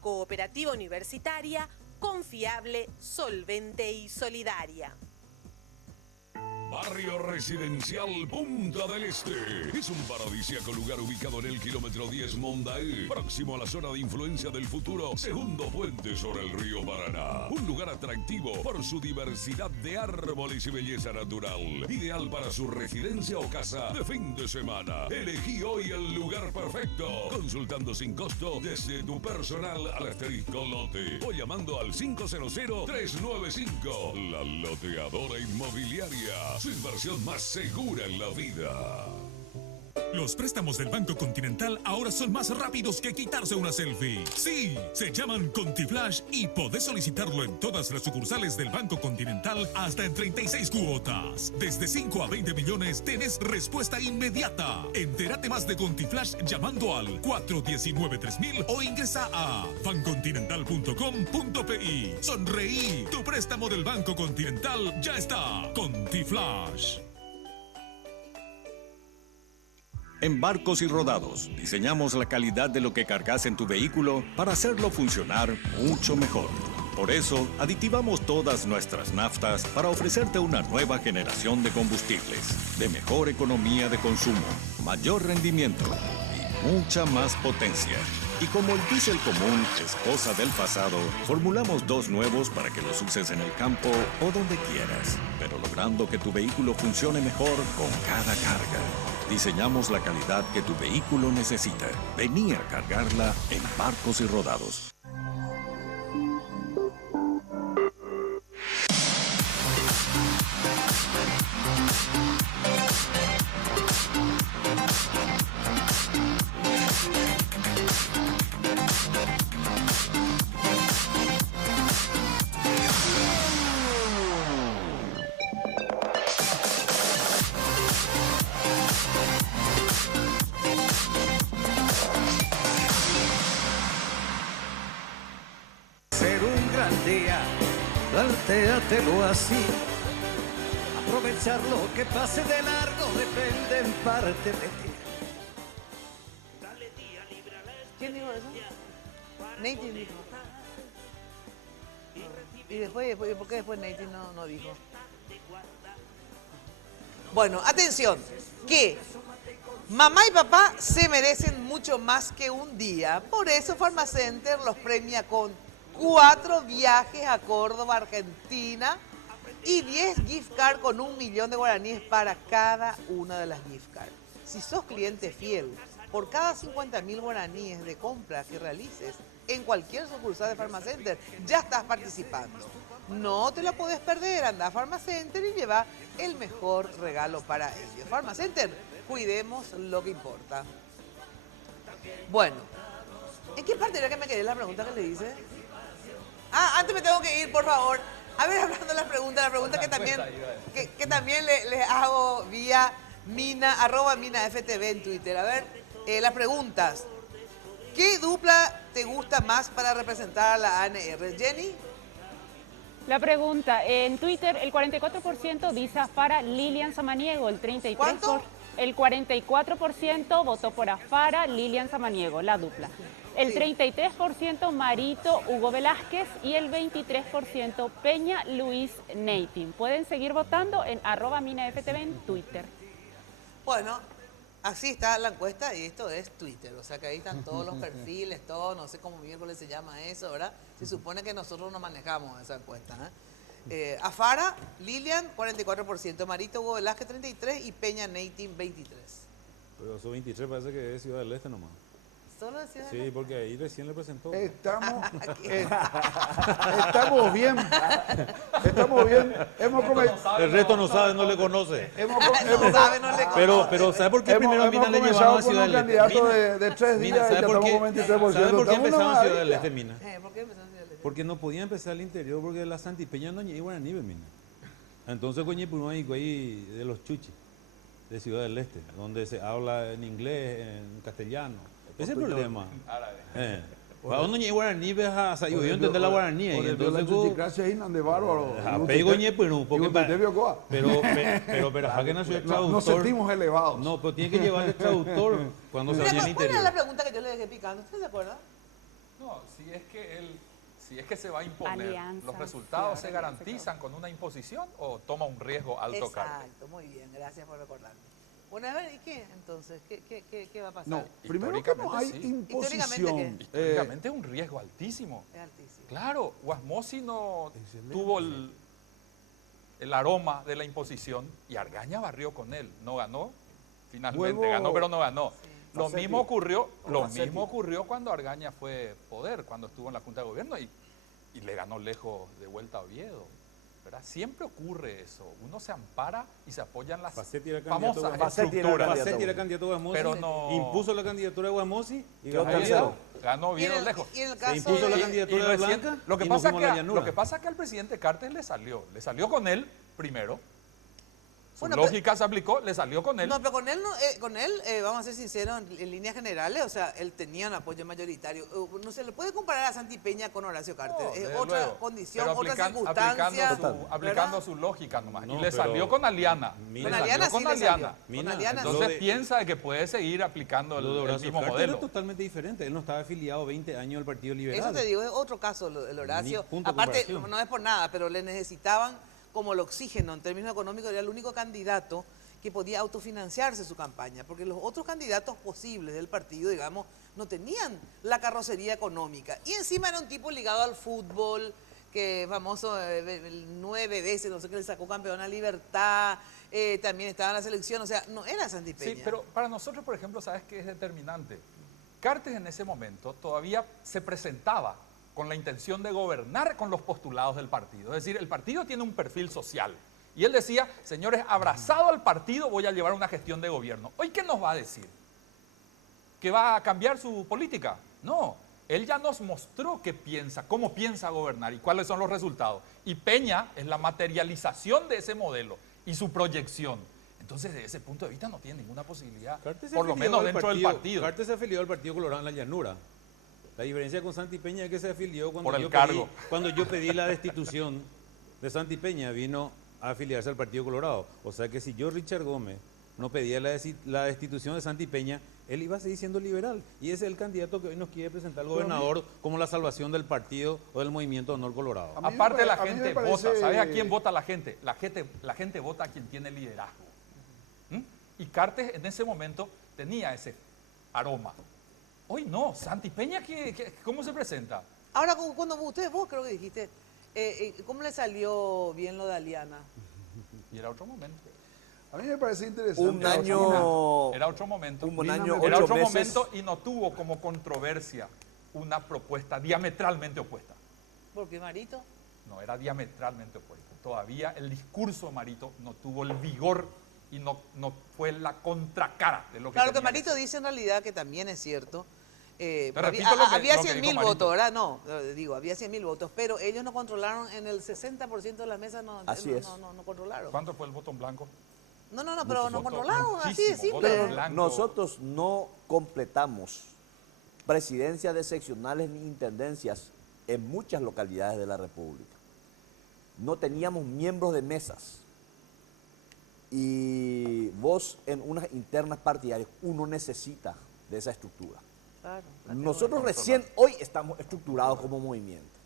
Cooperativa Universitaria, confiable, solvente y solidaria. Barrio Residencial Punta del Este. Es un paradisíaco lugar ubicado en el kilómetro 10 Mondaí, próximo a la zona de influencia del futuro segundo puente sobre el río Paraná. Un lugar atractivo por su diversidad de árboles y belleza natural. Ideal para su residencia o casa de fin de semana. Elegí hoy el lugar perfecto. Consultando sin costo desde tu personal al asterisco lote o llamando al 500-395. La Loteadora Inmobiliaria. Su inversión más segura en la vida. Los préstamos del Banco Continental ahora son más rápidos que quitarse una selfie. Sí, se llaman ContiFlash y podés solicitarlo en todas las sucursales del Banco Continental hasta en 36 cuotas. Desde 5 a 20 millones tenés respuesta inmediata. Entérate más de ContiFlash llamando al 419-3000 o ingresa a bancontinental.com.pi. Sonreí, tu préstamo del Banco Continental ya está. ContiFlash. En Barcos y Rodados, diseñamos la calidad de lo que cargas en tu vehículo para hacerlo funcionar mucho mejor. Por eso, aditivamos todas nuestras naftas para ofrecerte una nueva generación de combustibles, de mejor economía de consumo, mayor rendimiento y mucha más potencia. Y como el diésel común es cosa del pasado, formulamos dos nuevos para que los uses en el campo o donde quieras, pero logrando que tu vehículo funcione mejor con cada carga. Diseñamos la calidad que tu vehículo necesita. Vení a cargarla en Barcos y Rodados. Plantéatelo así. Aprovechar lo que pase de largo depende en parte de ti. ¿Quién dijo eso? Nate dijo. Y después, ¿por qué después Nate no dijo? Bueno, atención, que mamá y papá se merecen mucho más que un día. Por eso Pharmacenter los premia con 4 viajes a Córdoba, Argentina y 10 gift cards con 1 millón de guaraníes para cada una de las gift cards. Si sos cliente fiel, por cada 50.000 guaraníes de compra que realices en cualquier sucursal de Pharmacenter, ya estás participando. No te lo podés perder, anda a Pharmacenter y lleva el mejor regalo para ellos. Pharmacenter, cuidemos lo que importa. Bueno, ¿en qué parte era que me quedé la pregunta que le hice? Ah, antes me tengo que ir, por favor. A ver, hablando de la pregunta que también les hago vía Mina, @MinaFTV en Twitter. A ver, las preguntas. ¿Qué dupla te gusta más para representar a la ANR? Jenny. La pregunta, en Twitter el 44% dice Afara Lilian Samaniego, el 33%. ¿Cuánto? El 44% votó por Afara Lilian Samaniego, la dupla. El 33% Marito Hugo Velázquez y el 23% Peña Luis Neitin. Pueden seguir votando en @MinaFTV en Twitter. Bueno, así está la encuesta y esto es Twitter. O sea que ahí están todos los perfiles, todo, no sé cómo miércoles se llama eso, ¿verdad? Se supone que nosotros no manejamos esa encuesta, Afara, Lilian, 44%, Marito Hugo Velázquez, 33% y Peña Neitin, 23%. Pero esos 23 parece que es Ciudad del Este nomás. ¿Solo de Ciudad del Sí, Este? porque ahí recién le presentó. Estamos bien. El resto no sabe, no le conoce. Pero ¿sabe por qué primero Mina le llevaron a Ciudad del Este? Candidato de 3 días y ya estamos con 23%. ¿Sabe por qué empezamos a Ciudad del Este, Mina? ¿Por qué empezaron a Ciudad del Este? Porque no podía empezar al interior porque la Santipeña no llegó a nivel, Mina. Entonces, coño, ahí de los chuchis de Ciudad del Este, donde se habla en inglés, en castellano. Ese es el problema. ¿Cuándo ni guaraní ves a salir? Yo entender la guaraní. Entonces, la chuchicracia ahí de bárbaro. Pego ñe, pero no, porque pero ¿a qué nació el traductor? Nos sentimos elevados. No, pero tiene que llevar el traductor cuando se vaya al interior. ¿Cuál era la pregunta que yo le dejé picando? ¿Usted se acuerda? No, si es que se va a imponer, Alianza, ¿los resultados sí, se garantizan con una imposición o toma un riesgo al tocar? Exacto, muy bien, gracias por recordarme. Bueno, a ver, ¿y qué entonces? ¿Qué va a pasar? No, primero que no hay imposición. Históricamente es un riesgo altísimo. Es altísimo. Claro, Guasmosi no tuvo el aroma de la imposición y Argaña barrió con él. No ganó, finalmente ganó, pero no ganó. Sí. Lo mismo ocurrió cuando Argaña fue poder, cuando estuvo en la Junta de Gobierno y le ganó lejos de vuelta a Oviedo. ¿Verdad? Siempre ocurre eso. Uno se ampara y se apoya en las famosas estructuras. Facetti era candidato a Guasmosi, pero no impuso la candidatura de Guasmosi y ganó Oviedo lejos. Y en el caso impuso la candidatura de Blanca. Lo que pasa es que al presidente Cartes le salió con él primero. Su lógica se aplicó, le salió con él. No, pero con él, vamos a ser sinceros, en líneas generales, o sea, él tenía un apoyo mayoritario. No se le puede comparar a Santi Peña con Horacio Cartes. Es otra condición, otra circunstancia. Aplicando su lógica nomás. Y le salió con Aliana. Con Aliana. Entonces piensa que puede seguir aplicando el mismo modelo. Es totalmente diferente. Él no estaba afiliado 20 años al Partido Liberal. Eso te digo, es otro caso el Horacio. Aparte, no es por nada, pero le necesitaban como el oxígeno en términos económicos. Era el único candidato que podía autofinanciarse su campaña, porque los otros candidatos posibles del partido, digamos, no tenían la carrocería económica. Y encima era un tipo ligado al fútbol, que famoso 9 veces, no sé qué, le sacó campeón a Libertad, también estaba en la selección, o sea, no era Santi Peña. Sí, pero para nosotros, por ejemplo, ¿sabes qué es determinante? Cartes en ese momento todavía se presentaba con la intención de gobernar con los postulados del partido. Es decir, el partido tiene un perfil social. Y él decía, señores, abrazado al partido voy a llevar una gestión de gobierno. ¿Hoy qué nos va a decir? ¿Que va a cambiar su política? No, él ya nos mostró qué piensa, cómo piensa gobernar y cuáles son los resultados. Y Peña es la materialización de ese modelo y su proyección. Entonces, desde ese punto de vista no tiene ninguna posibilidad, por lo menos dentro del partido. Cartes se afilió al Partido Colorado en la llanura. La diferencia con Santi Peña es que se afilió cuando yo pedí la destitución de Santi Peña, vino a afiliarse al Partido Colorado. O sea que si yo, Richard Gómez, no pedía la destitución de Santi Peña, él iba a seguir siendo liberal. Y ese es el candidato que hoy nos quiere presentar el gobernador como la salvación del partido o del movimiento Honor Colorado. Aparte la gente vota. ¿Sabes a quién vota la gente? La gente vota a quien tiene liderazgo. Y Cartes en ese momento tenía ese aroma. Hoy no, Santi Peña, ¿cómo se presenta? Ahora, cuando vos creo que dijiste, ¿cómo le salió bien lo de Aliana? Y era otro momento. A mí me parece interesante. Era otro momento. Era otro momento y no tuvo como controversia una propuesta diametralmente opuesta. ¿Por qué, Marito? No, era diametralmente opuesta. Todavía el discurso de Marito no tuvo el vigor y no fue la contracara de lo que Claro, que Marito dice en realidad que también es cierto. Había 100.000 votos, ¿verdad? No, digo, había 100.000 votos, pero ellos no controlaron en el 60% de las mesas, no controlaron. ¿Cuánto fue el voto en blanco? No, pero no controlaron, así de simple. Nosotros no completamos presidencias de seccionales ni intendencias en muchas localidades de la República. No teníamos miembros de mesas. Y vos en unas internas partidarias, uno necesita de esa estructura. Claro, nosotros recién hoy estamos estructurados como movimiento.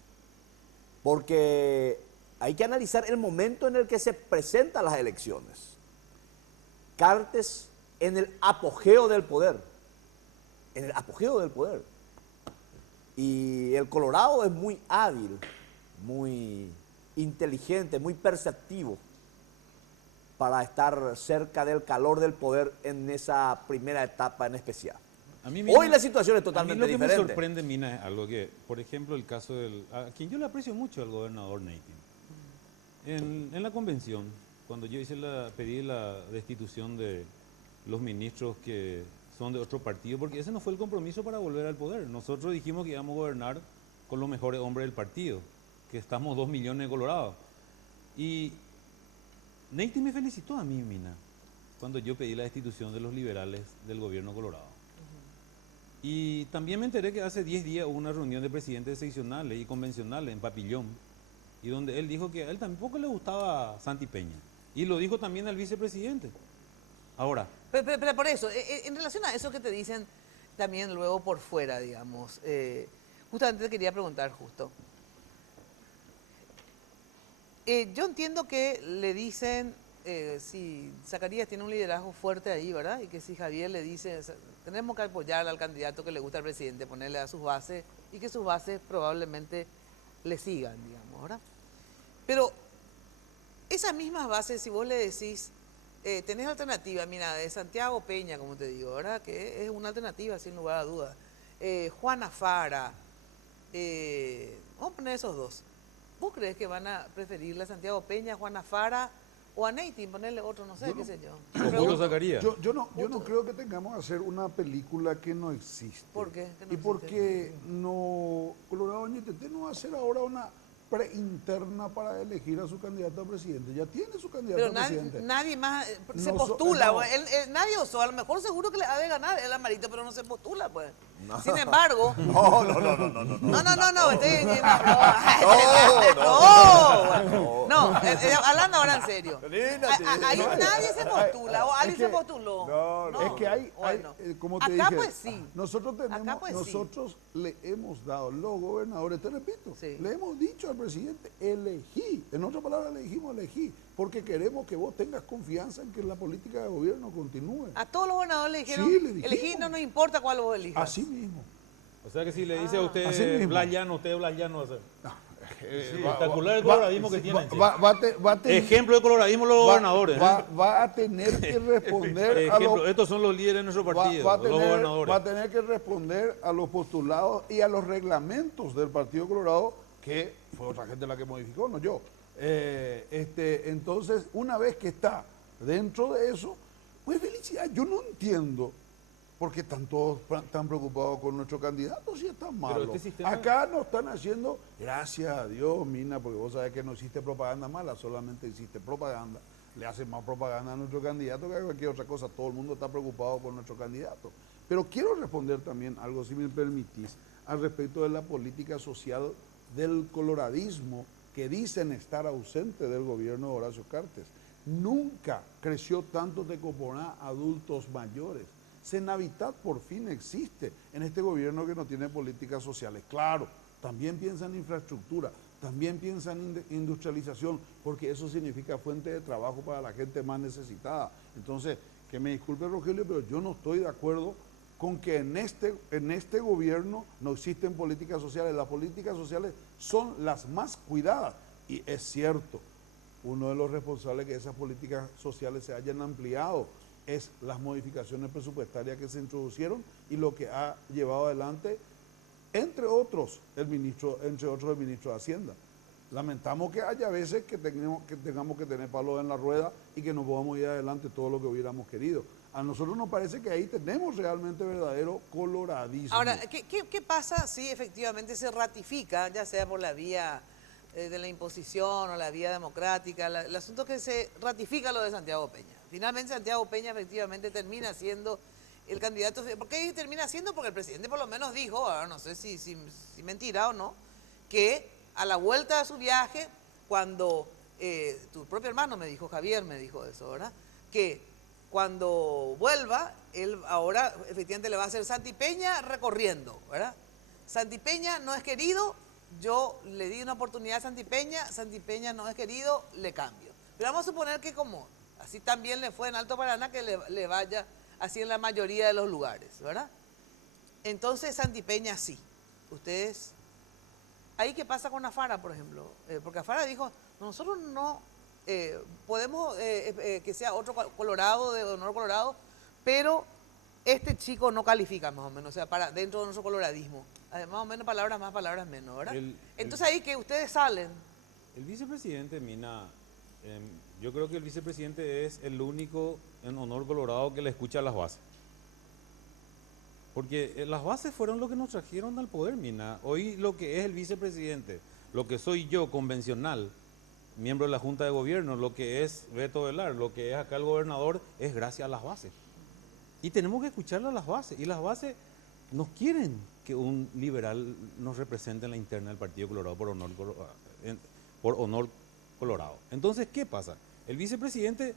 Porque hay que analizar el momento en el que se presentan las elecciones. Cartes en el apogeo del poder. En el apogeo del poder. Y el Colorado es muy hábil, muy inteligente, muy perceptivo para estar cerca del calor del poder en esa primera etapa en especial. Hoy la situación es totalmente diferente. Lo que me sorprende, Mina, es algo que, por ejemplo, el caso a quien yo le aprecio mucho, al gobernador Neytin. En la convención, cuando yo pedí la destitución de los ministros que son de otro partido, porque ese no fue el compromiso para volver al poder. Nosotros dijimos que íbamos a gobernar con los mejores hombres del partido, que estamos 2 millones de colorados. Y Neytin me felicitó a mí, Mina, cuando yo pedí la destitución de los liberales del gobierno colorado. Y también me enteré que hace 10 días hubo una reunión de presidentes seccionales y convencionales en Papillón, y donde él dijo que a él tampoco le gustaba Santi Peña. Y lo dijo también al vicepresidente. Ahora. Pero por eso, en relación a eso que te dicen también luego por fuera, digamos, justamente te quería preguntar justo. Yo entiendo que le dicen, si Zacarías tiene un liderazgo fuerte ahí, ¿verdad? Y que si Javier le dice, tenemos que apoyar al candidato que le gusta al presidente, ponerle a sus bases, y que sus bases probablemente le sigan, digamos, ¿verdad? Pero esas mismas bases, si vos le decís, tenés alternativa, mira, de Santiago Peña, como te digo, ¿verdad? Que es una alternativa, sin lugar a dudas. Juana Fara, vamos a poner esos dos. ¿Vos crees que van a preferirle a Santiago Peña, Juana Fara o a Neitin, ponerle otro, no sé, qué sé yo? Yo no creo que tengamos que hacer una película que no existe. ¿Por qué? Y porque no, Colorado NTT no va a hacer ahora una preinterna para elegir a su candidato a presidente. Ya tiene su candidato a presidente. Nadie más se postula. Nadie osó, a lo mejor seguro que le ha de ganar el Amarito, pero no se postula, pues. No. Sin embargo... No. Hablando ahora en serio. Ahí nadie se postula, o alguien se postuló. No, es que hay como te acá dije, pues sí. Nosotros le hemos dado, los gobernadores, te repito, le hemos dicho al presidente, elegí, en otras palabras le dijimos elegí, porque queremos que vos tengas confianza en que la política de gobierno continúe. A todos los gobernadores le dijeron, elegí, no nos importa cuál vos elijas. Así mismo. O sea que si le dice a usted Blas Llano, Blas Llano hace. Espectacular el va, coloradismo que tienen. Ejemplo de coloradismo los gobernadores. Va a tener que responder estos son los líderes de nuestro partido, los gobernadores. Va a tener que responder a los postulados y a los reglamentos del Partido Colorado, que fue otra gente la que modificó, no yo. Entonces, una vez que está dentro de eso, pues felicidad. Yo no entiendo por qué están todos tan preocupados con nuestro candidato si están malos. Acá no están haciendo, gracias a Dios, Mina, porque vos sabés que no hiciste propaganda mala, solamente hiciste propaganda. Le hacen más propaganda a nuestro candidato que a cualquier otra cosa. Todo el mundo está preocupado con nuestro candidato. Pero quiero responder también algo, si me permitís, al respecto de la política social del coloradismo que dicen estar ausente del gobierno de Horacio Cartes. Nunca creció tanto Tecoponá adultos mayores. Senavitat por fin existe en este gobierno que no tiene políticas sociales. Claro, también piensa en infraestructura, también piensa en industrialización, porque eso significa fuente de trabajo para la gente más necesitada. Entonces, que me disculpe Rogelio, pero yo no estoy de acuerdo con que en este gobierno no existen políticas sociales. Las políticas sociales son las más cuidadas. Y es cierto, uno de los responsables de que esas políticas sociales se hayan ampliado es las modificaciones presupuestarias que se introducieron y lo que ha llevado adelante, entre otros, el ministro de Hacienda. Lamentamos que haya veces que tengamos que tener palos en la rueda y que no podamos ir adelante todo lo que hubiéramos querido. A nosotros nos parece que ahí tenemos realmente verdadero coloradismo. Ahora, ¿qué pasa si efectivamente se ratifica, ya sea por la vía de la imposición o la vía democrática, el asunto es que se ratifica lo de Santiago Peña? Finalmente Santiago Peña efectivamente termina siendo el candidato. ¿Por qué termina siendo? Porque el presidente por lo menos dijo, ahora no sé si mentira o no, que a la vuelta de su viaje, cuando tu propio hermano me dijo, Javier me dijo eso, ¿verdad? Que cuando vuelva, él ahora efectivamente le va a hacer Santi Peña recorriendo, ¿verdad? Santi Peña no es querido, yo le di una oportunidad a Santi Peña no es querido, le cambio. Pero vamos a suponer que como así también le fue en Alto Paraná, que le vaya así en la mayoría de los lugares, ¿verdad? Entonces Santi Peña sí. Ustedes, ¿ahí qué pasa con Afara, por ejemplo? Porque Afara dijo, nosotros no podemos que sea otro colorado, de honor colorado, pero este chico no califica más o menos, o sea, para dentro de nuestro coloradismo. Más o menos palabras más, palabras menos, ¿verdad? Entonces ahí que ustedes salen. El vicepresidente, Mina, yo creo que el vicepresidente es el único en honor colorado que le escucha a las bases. Porque las bases fueron lo que nos trajeron al poder, Mina. Hoy lo que es el vicepresidente, lo que soy yo, convencional, miembro de la Junta de Gobierno, lo que es Beto Velar, lo que es acá el gobernador, es gracias a las bases. Y tenemos que escucharle a las bases. Y las bases no quieren que un liberal nos represente en la interna del Partido Colorado por honor colorado. Entonces, ¿qué pasa? El vicepresidente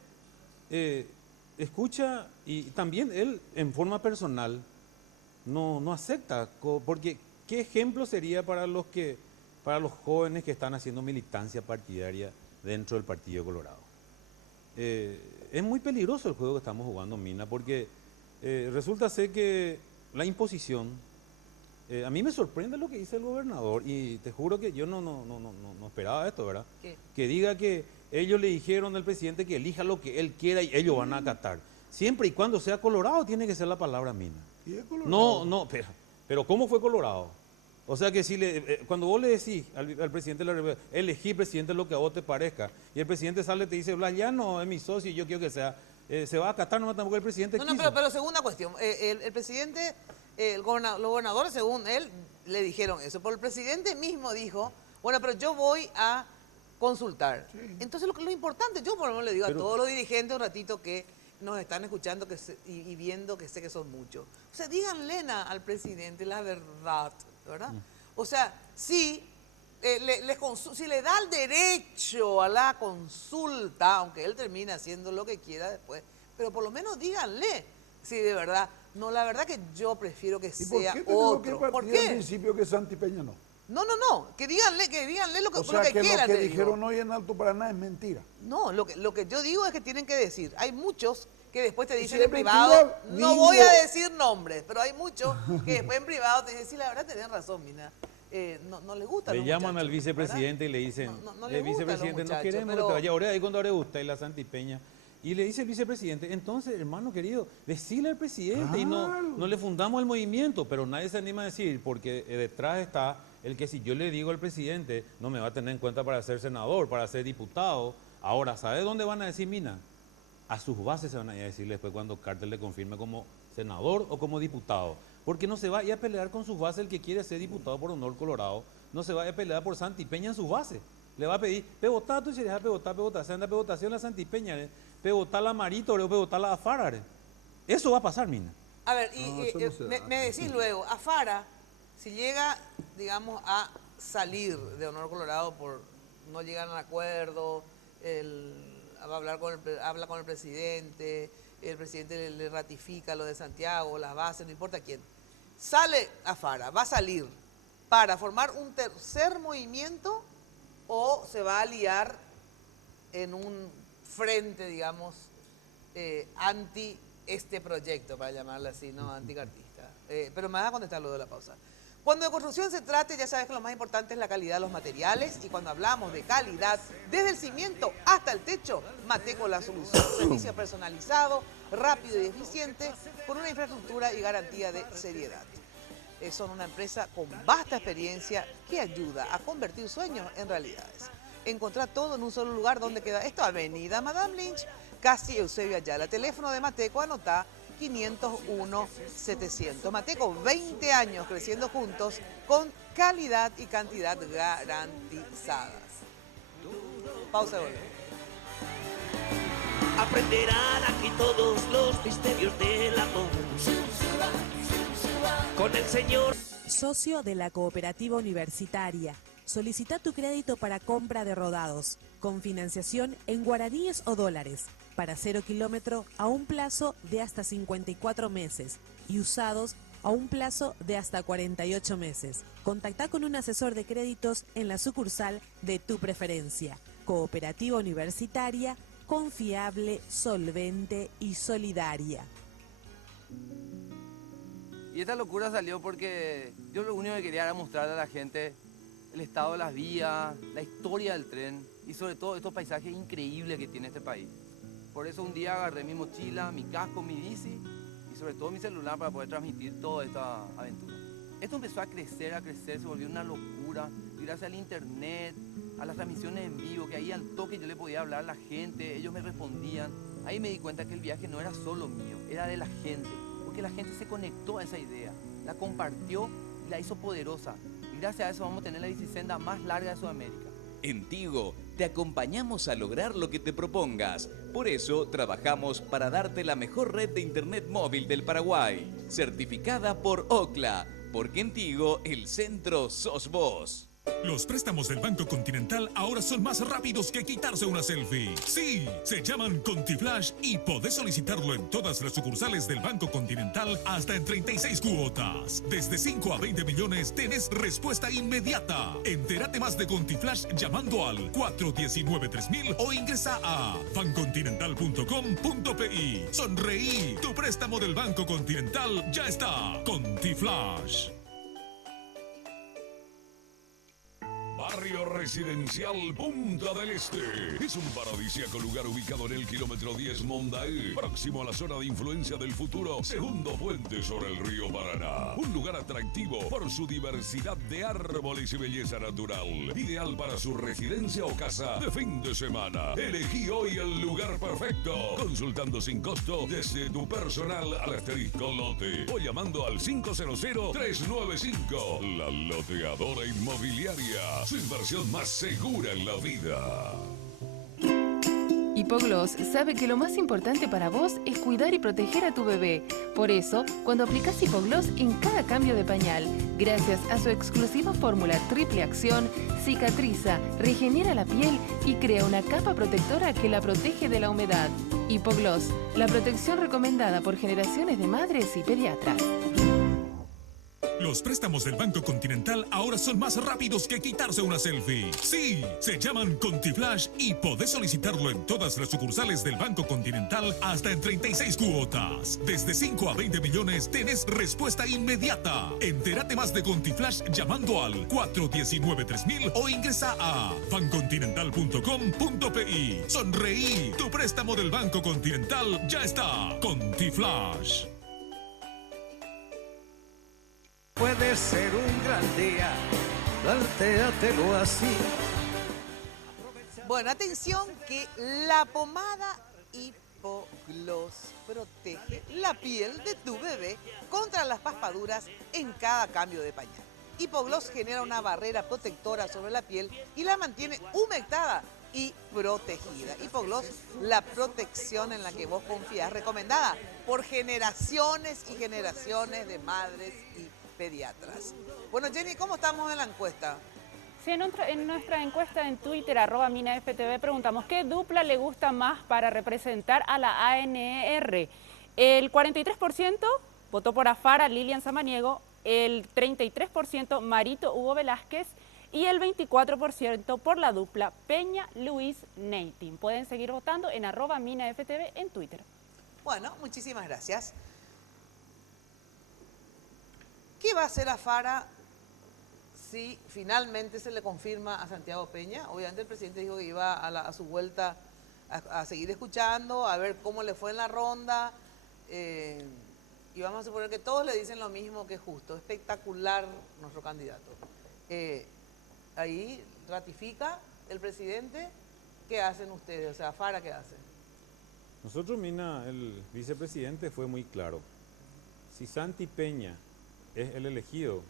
escucha y también él en forma personal no acepta, porque ¿qué ejemplo sería para los jóvenes que están haciendo militancia partidaria dentro del Partido Colorado? Es muy peligroso el juego que estamos jugando, Mina, porque resulta ser que la imposición, a mí me sorprende lo que dice el gobernador, y te juro que yo no esperaba esto, ¿verdad? ¿Qué? Que diga que ellos le dijeron al presidente que elija lo que él quiera y ellos van a acatar. Siempre y cuando sea Colorado tiene que ser la palabra, Mina. ¿Y es Colorado? No, pero ¿cómo fue Colorado? O sea que si cuando vos le decís al presidente de la República, elegí presidente lo que a vos te parezca, y el presidente sale y te dice, Blas, ya no es mi socio y yo quiero que sea, se va a acatar, no tampoco el presidente No, pero segunda cuestión, el presidente, los gobernadores, según él, le dijeron eso, pero el presidente mismo dijo, bueno, pero yo voy a consultar. Sí. Entonces lo importante, yo por lo menos le digo a todos los dirigentes un ratito que nos están escuchando y viendo, que sé que son muchos. O sea, díganle al presidente la verdad, ¿verdad? O sea, si le da el derecho a la consulta, aunque él termine haciendo lo que quiera después, pero por lo menos díganle si de verdad, no, la verdad que yo prefiero que sea otro. ¿Por qué al principio que Santi Peña no? No, que díganle lo que, o sea, lo que quieran. Lo que dijeron hoy en Alto Paraná es mentira. No, lo que yo digo es que tienen que decir. Hay muchos que después te dicen en privado, no voy a decir nombres, pero hay muchos que después en privado te dicen, sí, la verdad tenían razón, Mina. No les gusta. Le llaman al vicepresidente, ¿verdad? Y le dicen, vicepresidente, no queremos que te vaya ahora ahí cuando ahora usted y la Santi Peña. Y le dice el vicepresidente, entonces, hermano querido, decile al presidente y no le fundamos el movimiento, pero nadie se anima a decir, porque detrás está el que si yo le digo al presidente, no me va a tener en cuenta para ser senador, para ser diputado. Ahora, ¿sabe dónde van a decir, Mina? A sus bases se van a ir a decirle después cuando Carter le confirme como senador o como diputado. Porque no se va a ir a pelear con sus bases el que quiere ser diputado por honor colorado, no se va a ir a pelear por Santi Peña en sus bases. Le va a pedir, pegotá, tú si le pegotá, se anda pegotación la Santi Peña, pegotá la Marito, o pegotá la Afara. Eso va a pasar, Mina. A ver, me decís luego, Afara, si llega, digamos, a salir de honor colorado por no llegar a un acuerdo, habla con el presidente le ratifica lo de Santiago, las bases, no importa quién. Sale Afara, va a salir para formar un tercer movimiento o se va a aliar en un frente, digamos, anti este proyecto, para llamarlo así, ¿no? Anticartista. Pero me vas a contestar luego de la pausa. Cuando de construcción se trate, ya sabes que lo más importante es la calidad de los materiales, y cuando hablamos de calidad, desde el cimiento hasta el techo, Mateco la solución. Servicio personalizado, rápido y eficiente, con una infraestructura y garantía de seriedad. Son una empresa con vasta experiencia que ayuda a convertir sueños en realidades. Encontrar todo en un solo lugar. Donde queda esto, Avenida Madame Lynch, casi Eusebio Ayala. Teléfono de Mateco, anotá 501-700. Mateco, 20 años creciendo juntos con calidad y cantidad garantizadas. Pausa de volver. Aprenderán aquí todos los misterios del amor. Con el señor. Socio de la Cooperativa Universitaria. Solicita tu crédito para compra de rodados, con financiación en guaraníes o dólares, para 0 kilómetro a un plazo de hasta 54 meses y usados a un plazo de hasta 48 meses. Contacta con un asesor de créditos en la sucursal de tu preferencia. Cooperativa Universitaria, confiable, solvente y solidaria. Y esta locura salió porque yo lo único que quería era mostrarle a la gente el estado de las vías, la historia del tren y sobre todo estos paisajes increíbles que tiene este país. Por eso un día agarré mi mochila, mi casco, mi bici y sobre todo mi celular para poder transmitir toda esta aventura. Esto empezó a crecer, se volvió una locura y gracias al internet, a las transmisiones en vivo, que ahí al toque yo le podía hablar a la gente, ellos me respondían. Ahí me di cuenta que el viaje no era solo mío, era de la gente, porque la gente se conectó a esa idea, la compartió y la hizo poderosa. Y gracias a eso vamos a tener la bicisenda más larga de Sudamérica. En Tigo Te acompañamos a lograr lo que te propongas. Por eso, trabajamos para darte la mejor red de internet móvil del Paraguay. Certificada por Ookla. Porque en Tigo, el centro sos vos. Los préstamos del Banco Continental ahora son más rápidos que quitarse una selfie. Sí, se llaman ContiFlash y podés solicitarlo en todas las sucursales del Banco Continental hasta en 36 cuotas. Desde 5 a 20 millones tenés respuesta inmediata. Entérate más de ContiFlash llamando al 419-3000 o ingresa a bancontinental.com.pi. Sonreí, tu préstamo del Banco Continental ya está. ContiFlash. Barrio Residencial Punta del Este. Es un paradisíaco lugar ubicado en el kilómetro 10 Mondaé, próximo a la zona de influencia del futuro segundo puente sobre el río Paraná. Un lugar atractivo por su diversidad de árboles y belleza natural. Ideal para su residencia o casa de fin de semana. Elegí hoy el lugar perfecto. Consultando sin costo desde tu personal al asterisco lote o llamando al 500-395. La Loteadora Inmobiliaria. Su inversión más segura en la vida. Hipogloss sabe que lo más importante para vos es cuidar y proteger a tu bebé. Por eso, cuando aplicás Hipogloss en cada cambio de pañal, gracias a su exclusiva fórmula triple acción, cicatriza, regenera la piel y crea una capa protectora que la protege de la humedad. Hipogloss, la protección recomendada por generaciones de madres y pediatras. Los préstamos del Banco Continental ahora son más rápidos que quitarse una selfie. Sí, se llaman ContiFlash y podés solicitarlo en todas las sucursales del Banco Continental hasta en 36 cuotas. Desde 5 a 20 millones tenés respuesta inmediata. Entérate más de ContiFlash llamando al 419-3000 o ingresa a bancontinental.com.pi. Sonreí, tu préstamo del Banco Continental ya está. ContiFlash. Puede ser un gran día, plantéatelo así. Bueno, atención que la pomada Hipogloss protege la piel de tu bebé contra las paspaduras en cada cambio de pañal. Hipogloss genera una barrera protectora sobre la piel y la mantiene humectada y protegida. Hipogloss, la protección en la que vos confías, recomendada por generaciones y generaciones de madres y pediatras. Bueno, Jenny, ¿cómo estamos en la encuesta? Sí, en nuestra encuesta en Twitter, @MinaFTV, preguntamos ¿qué dupla le gusta más para representar a la ANR? El 43% votó por Afara, Lilian Samaniego, el 33% Marito, Hugo Velázquez y el 24% por la dupla Peña, Luis, Neitin. Pueden seguir votando en @MinaFTV en Twitter. Bueno, muchísimas gracias. ¿Qué va a hacer Afara si finalmente se le confirma a Santiago Peña? Obviamente el presidente dijo que iba a su vuelta a seguir escuchando, a ver cómo le fue en la ronda. Y vamos a suponer que todos le dicen lo mismo, que es justo, espectacular nuestro candidato. Ahí ratifica el presidente. ¿Qué hacen ustedes? O sea, Afara, ¿qué hace? Nosotros, Mina, el vicepresidente fue muy claro. Si Santi Peña es el elegido,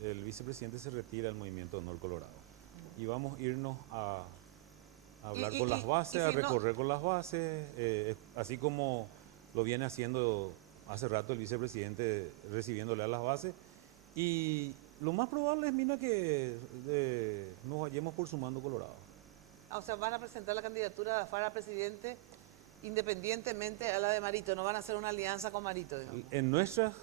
el vicepresidente se retira del Movimiento Honor Colorado. Y vamos a irnos a hablar con las bases, a recorrer con las bases, así como lo viene haciendo hace rato el vicepresidente, recibiéndole a las bases. Y lo más probable es, Mina, que nos vayamos por Sumando Colorado. O sea, van a presentar la candidatura de Afara a presidente independientemente a la de Marito, no van a hacer una alianza con Marito, digamos. En nuestras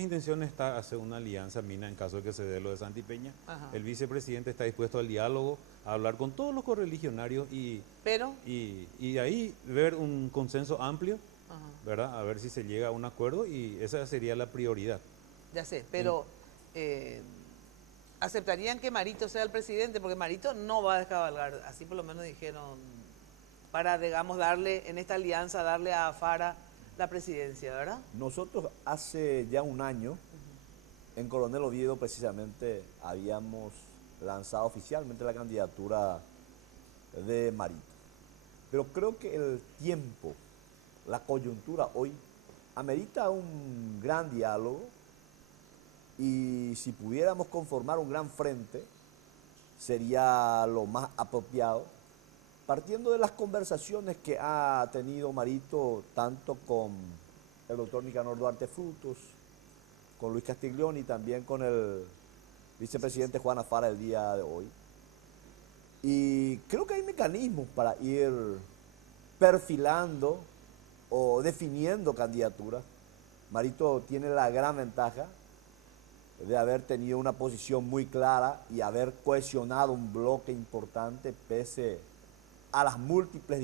intenciones está hacer una alianza, Mina, en caso de que se dé lo de Santi Peña. Ajá. El vicepresidente está dispuesto al diálogo, a hablar con todos los correligionarios y de ahí ver un consenso amplio, ajá, ¿verdad? A ver si se llega a un acuerdo y esa sería la prioridad. Ya sé, pero ¿aceptarían que Marito sea el presidente? Porque Marito no va a descabalgar, así por lo menos dijeron, para, digamos, darle, en esta alianza, darle a Afara la presidencia, ¿verdad? Nosotros hace ya un año, en Coronel Oviedo precisamente, habíamos lanzado oficialmente la candidatura de Marito. Pero creo que el tiempo, la coyuntura hoy, amerita un gran diálogo y si pudiéramos conformar un gran frente, sería lo más apropiado partiendo de las conversaciones que ha tenido Marito, tanto con el doctor Nicanor Duarte Frutos, con Luis Castiglioni y también con el vicepresidente Juan Afara el día de hoy, y creo que hay mecanismos para ir perfilando o definiendo candidaturas. Marito tiene la gran ventaja de haber tenido una posición muy clara y haber cohesionado un bloque importante pese a las múltiples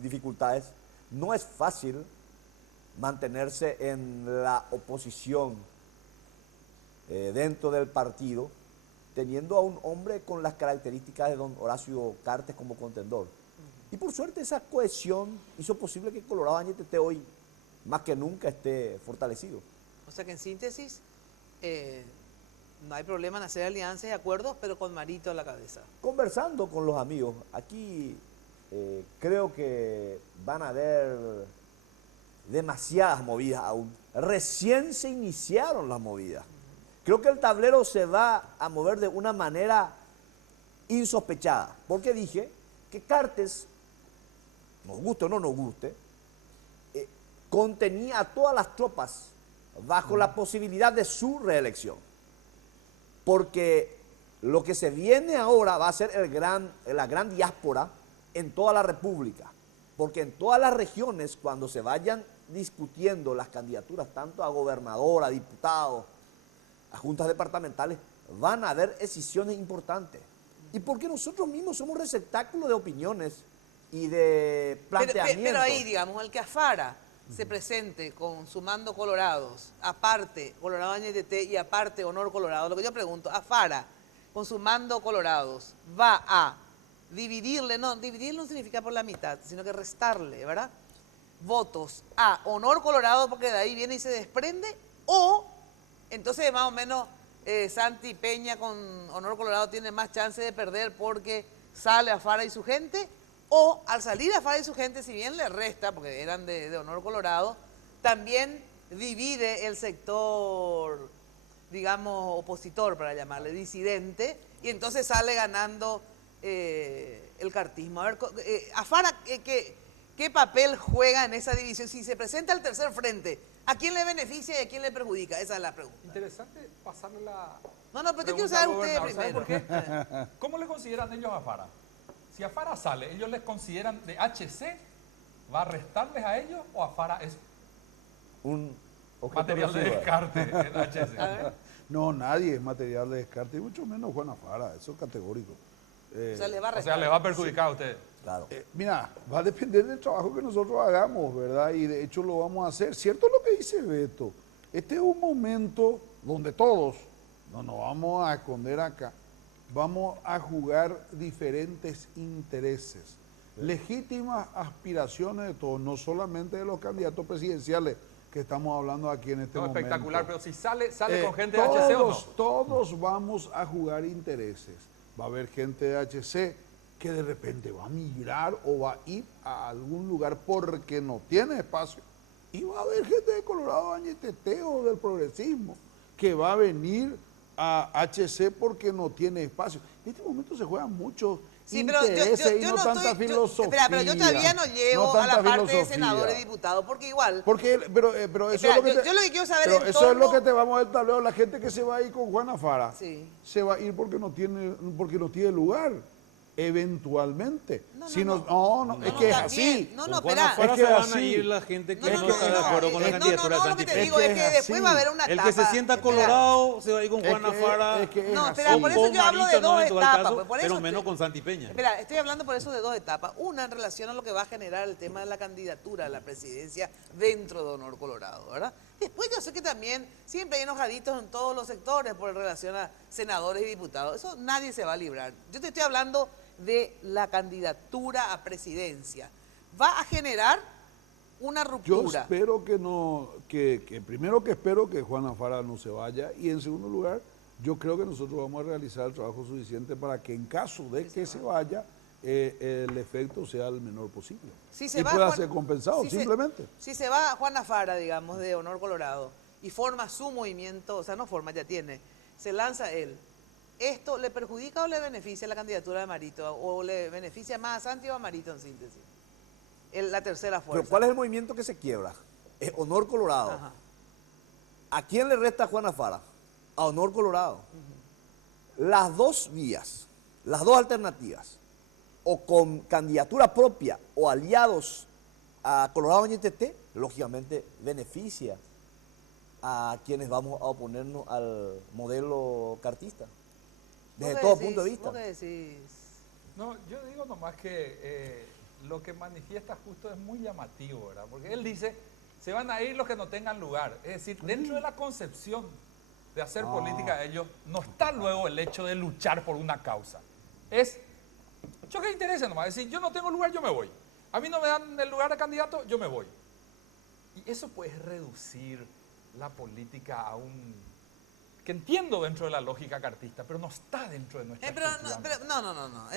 dificultades. No es fácil mantenerse en la oposición dentro del partido, teniendo a un hombre con las características de don Horacio Cartes como contendor. Y por suerte esa cohesión hizo posible que Colorado Añetete hoy más que nunca esté fortalecido. O sea que en síntesis, no hay problema en hacer alianzas y acuerdos, pero con Marito a la cabeza. Conversando con los amigos, aquí creo que van a haber demasiadas movidas aún. Recién se iniciaron las movidas. Creo que el tablero se va a mover de una manera insospechada, porque dije que Cartes, nos guste o no nos guste, contenía a todas las tropas bajo la posibilidad de su reelección. Porque lo que se viene ahora va a ser la gran diáspora en toda la República. Porque en todas las regiones, cuando se vayan discutiendo las candidaturas, tanto a gobernador, a diputados, a juntas departamentales, van a haber decisiones importantes. Y porque nosotros mismos somos receptáculo de opiniones y de planteamientos. Pero ahí, digamos, el que Afara se presente con Sumando Colorados, aparte Colorado Añetete y aparte Honor Colorado, lo que yo pregunto, Afara con Sumando Colorados va a dividirle, no, dividirle no significa por la mitad, sino que restarle, ¿verdad? Votos a Honor Colorado porque de ahí viene y se desprende, o entonces más o menos Santi Peña con Honor Colorado tiene más chance de perder porque sale Afara y su gente, o al salir Afara y su gente, si bien le resta, porque eran de Honor Colorado, también divide el sector, digamos, opositor, para llamarle, disidente, y entonces sale ganando el cartismo. A ver, Afara, ¿qué papel juega en esa división? Si se presenta el tercer frente, ¿a quién le beneficia y a quién le perjudica? Esa es la pregunta. Interesante pasarle la... No, pero yo quiero saber ustedes primero. ¿Por qué? ¿Cómo le consideran ellos a Afara? Si Afara sale, ¿ellos les consideran de HC? ¿Va a restarles a ellos o Afara es un material de descarte en HC? No, nadie es material de descarte, y mucho menos Juan Afara, eso es categórico. O sea, le va a restar. O sea, le va a perjudicar a ustedes. Claro. Mira, va a depender del trabajo que nosotros hagamos, ¿verdad? Y de hecho lo vamos a hacer. Cierto lo que dice Beto, este es un momento donde todos, no nos vamos a esconder acá, vamos a jugar diferentes intereses, legítimas aspiraciones de todos, no solamente de los candidatos presidenciales que estamos hablando aquí en este momento. Espectacular, pero si sale con gente de HC o no. Todos vamos a jugar intereses. Va a haber gente de HC que de repente va a migrar o va a ir a algún lugar porque no tiene espacio. Y va a haber gente de Colorado Añetete o del progresismo que va a venir a HC porque no tiene espacio. En este momento se juegan muchos intereses y no tanta filosofía. Pero yo todavía no llego a la parte de senadores y diputados, porque igual... Pero eso es lo que yo lo que quiero saber pero eso es lo que te vamos a ver tablero. La gente que se va a ir con Juan Afara, se va a ir porque no tiene lugar. Eventualmente. Es que es así. Juan Afara se van a ir la gente que no está de acuerdo con la candidatura de Santi Peña. Lo que te digo es que después va a haber una etapa. El que se sienta colorado se va a ir con Juan Afara. No, espera, por eso yo hablo de dos etapas. Pero menos con Santi Peña. Espera, estoy hablando por eso de dos etapas. Una en relación a lo que va a generar el tema de la candidatura a la presidencia dentro de Honor Colorado, ¿verdad? Después yo sé que también siempre hay enojaditos en todos los sectores por relación a senadores y diputados. Eso nadie se va a librar. Yo te estoy hablando de la candidatura a presidencia. ¿Va a generar una ruptura? Yo espero que no, que primero que espero que Juan Afara no se vaya, y en segundo lugar, yo creo que nosotros vamos a realizar el trabajo suficiente para que en caso de que se vaya, el efecto sea el menor posible. Y pueda ser compensado, simplemente. Si se va Juan Afara, digamos, de Honor Colorado, y forma su movimiento, o sea, no forma, ya tiene, se lanza él, ¿esto le perjudica o le beneficia la candidatura de Marito? ¿O le beneficia más a Santi o a Marito en síntesis? La tercera fuerza. Pero ¿cuál es el movimiento que se quiebra? Es Honor Colorado. Ajá. ¿A quién le resta Juana Fara? A Honor Colorado. Las dos vías, las dos alternativas, o con candidatura propia o aliados a Colorado NTT, lógicamente beneficia a quienes vamos a oponernos al modelo cartista, desde todo punto de vista. ¿Vos qué decís? No, yo digo nomás que lo que manifiesta justo es muy llamativo, ¿verdad? Porque él dice, se van a ir los que no tengan lugar. Es decir, dentro de la concepción de hacer política de ellos, no está luego el hecho de luchar por una causa. Es, yo qué interesa nomás, es decir, yo no tengo lugar, yo me voy. A mí no me dan el lugar de candidato, yo me voy. Y eso puede reducir la política a un... que entiendo dentro de la lógica cartista, pero no está dentro de nuestra no.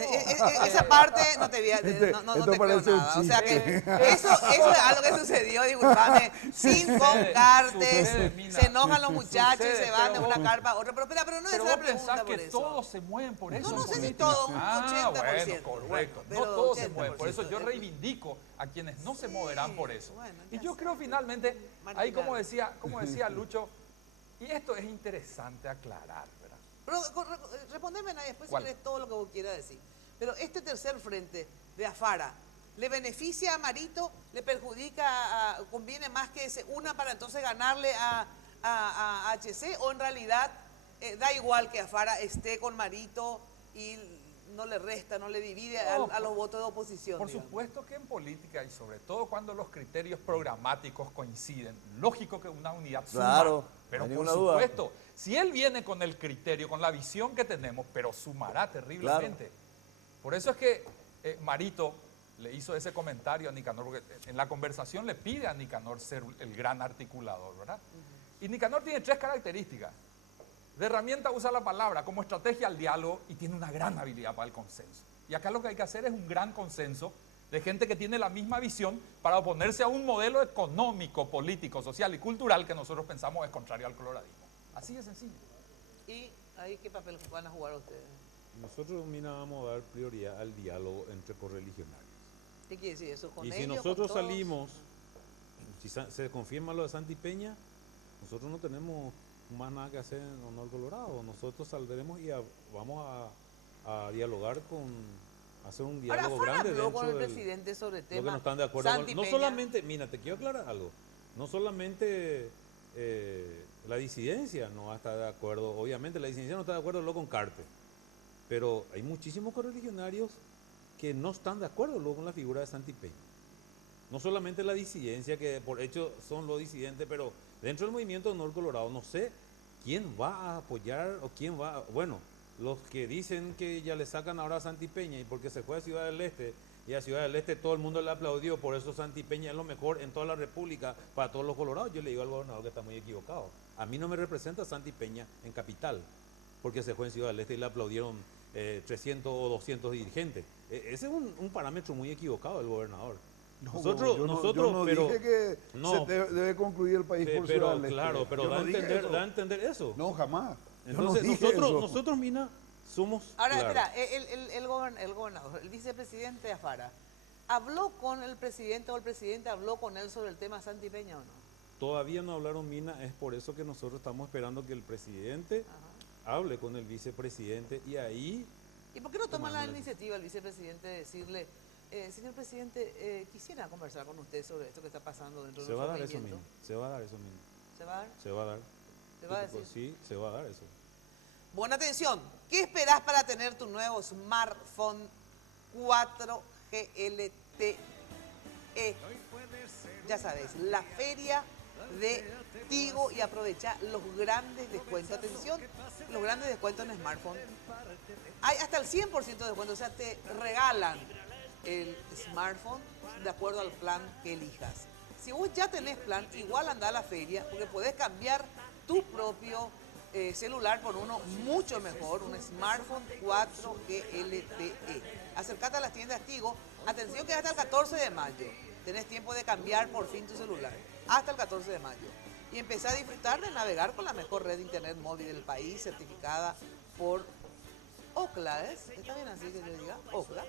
Esa parte no te creo nada. O sea que eso es algo que sucedió, disculpame, sin Cartes, se enojan los muchachos y se van de una carpa a otra. Pero no es la pregunta por eso. Todos se mueven por eso. No sé si todos, un 80%. Bueno, correcto. No todos se mueven. Por eso yo reivindico a quienes no se moverán por eso. Y yo creo finalmente, ahí como decía Lucho, y esto es interesante aclarar, ¿verdad? Pero respondeme ahí después si querés todo lo que vos quieras decir. Pero este tercer frente de Afara, ¿le beneficia a Marito? ¿Le perjudica? ¿Conviene más que se una para entonces ganarle a HC? ¿O en realidad da igual que Afara esté con Marito y no le resta, no le divide a los votos de oposición? Por supuesto que en política, y sobre todo cuando los criterios programáticos coinciden, lógico que una unidad suma. Claro, pero no hay por supuesto, si él viene con el criterio, con la visión que tenemos, pero sumará terriblemente. Claro. Por eso es que Marito le hizo ese comentario a Nicanor, porque en la conversación le pide a Nicanor ser el gran articulador, ¿verdad? Y Nicanor tiene 3 características. De herramienta usa la palabra como estrategia al diálogo y tiene una gran habilidad para el consenso. Y acá lo que hay que hacer es un gran consenso de gente que tiene la misma visión para oponerse a un modelo económico, político, social y cultural que nosotros pensamos es contrario al coloradismo. Así de sencillo. ¿Y ahí qué papel van a jugar ustedes? Nosotros, Mina, vamos a dar prioridad al diálogo entre correligionarios. ¿Qué quiere decir eso? ¿Con y ellos, si nosotros con salimos, si se confirma lo de Santi Peña, nosotros no tenemos más nada que hacer en Honor Colorado. Nosotros saldremos y vamos a dialogar hacer un diálogo grande dentro con el presidente sobre el tema. Lo que no están de acuerdo. Santi No Peña. solamente, mira, te quiero aclarar algo. No solamente la disidencia no va a estar de acuerdo. Obviamente la disidencia no está de acuerdo luego con Cartes. Pero hay muchísimos correligionarios que no están de acuerdo luego con la figura de Santi Peña. No solamente la disidencia, que por hecho son los disidentes, pero dentro del movimiento de Honor Colorado no sé quién va a apoyar o quién va bueno, los que dicen que ya le sacan ahora a Santi Peña y porque se fue a Ciudad del Este y a Ciudad del Este todo el mundo le aplaudió, por eso Santi Peña es lo mejor en toda la República para todos los colorados. Yo le digo al gobernador que está muy equivocado. A mí no me representa Santi Peña en Capital porque se fue en Ciudad del Este y le aplaudieron 300 o 200 dirigentes. Ese es un parámetro muy equivocado del gobernador. Nosotros, yo no dije que se debe concluir el país por Ciudad del Este. Claro, pero da a entender eso. No, jamás. Entonces nosotros, Mina, somos Ahora, claros. espera, el gobernador, el vicepresidente Afara, ¿habló con el presidente o el presidente habló con él sobre el tema Santi Peña o no? Todavía no hablaron, Mina, es por eso que nosotros estamos esperando que el presidente hable con el vicepresidente y ahí... ¿Y por qué no toma la iniciativa el vicepresidente de decirle, señor presidente, quisiera conversar con usted sobre esto que está pasando dentro de nuestro movimiento? Se va a dar eso, Mina. ¿Se va a dar? Se va a dar. ¿Se va a decir? Sí, se va a dar eso. Buena atención, ¿qué esperás para tener tu nuevo smartphone 4G LTE? Ya sabes, la feria de Tigo y aprovecha los grandes descuentos. Atención, los grandes descuentos en smartphone. Hay hasta el 100% de descuento, o sea, te regalan el smartphone de acuerdo al plan que elijas. Si vos ya tenés plan, igual anda a la feria porque podés cambiar tu propio celular por uno mucho mejor, un smartphone 4G LTE. Acércate a las tiendas Tigo. Atención que hasta el 14 de mayo tenés tiempo de cambiar por fin tu celular. Hasta el 14 de mayo. Y empezá a disfrutar de navegar con la mejor red de internet móvil del país, certificada por Ocla, ¿es? ¿Está bien así que yo diga? Ocla.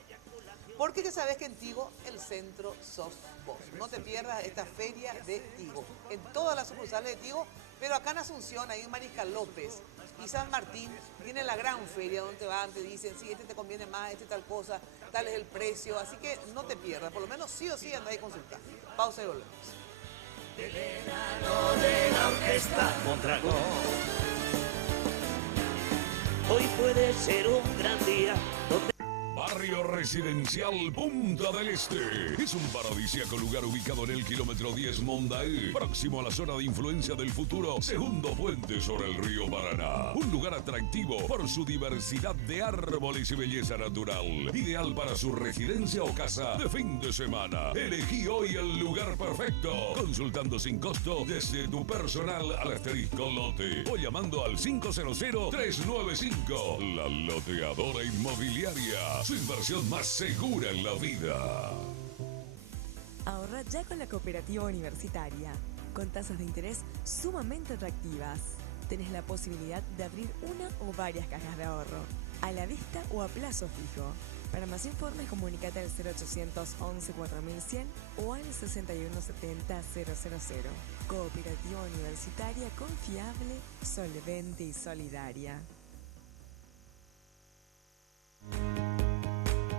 Porque ya sabes que en Tigo el centro sos vos. No te pierdas esta feria de Tigo. En todas las sucursales de Tigo, pero acá en Asunción, ahí en Mariscal López y San Martín, tienen la gran feria donde te van, te dicen, sí, este te conviene más, este tal cosa, tal es el precio. Así que no te pierdas, por lo menos sí o sí anda ahí a consultar. Pausa y volvemos. El verano de la orquesta Mondragón. Hoy puede ser un gran día donde... Barrio Residencial Punta del Este. Es un paradisíaco lugar ubicado en el kilómetro 10 Mondaí, próximo a la zona de influencia del futuro segundo puente sobre el río Paraná. Un lugar atractivo por su diversidad de árboles y belleza natural. Ideal para su residencia o casa de fin de semana. Elegí hoy el lugar perfecto. Consultando sin costo desde tu personal al asterisco lote o llamando al 500-395. La Loteadora Inmobiliaria. Su inversión más segura en la vida. Ahorra ya con la Cooperativa Universitaria, con tasas de interés sumamente atractivas. Tenés la posibilidad de abrir una o varias cajas de ahorro, a la vista o a plazo fijo. Para más informes, comunícate al 0800 11 4100 o al 6170 000. Cooperativa Universitaria confiable, solvente y solidaria.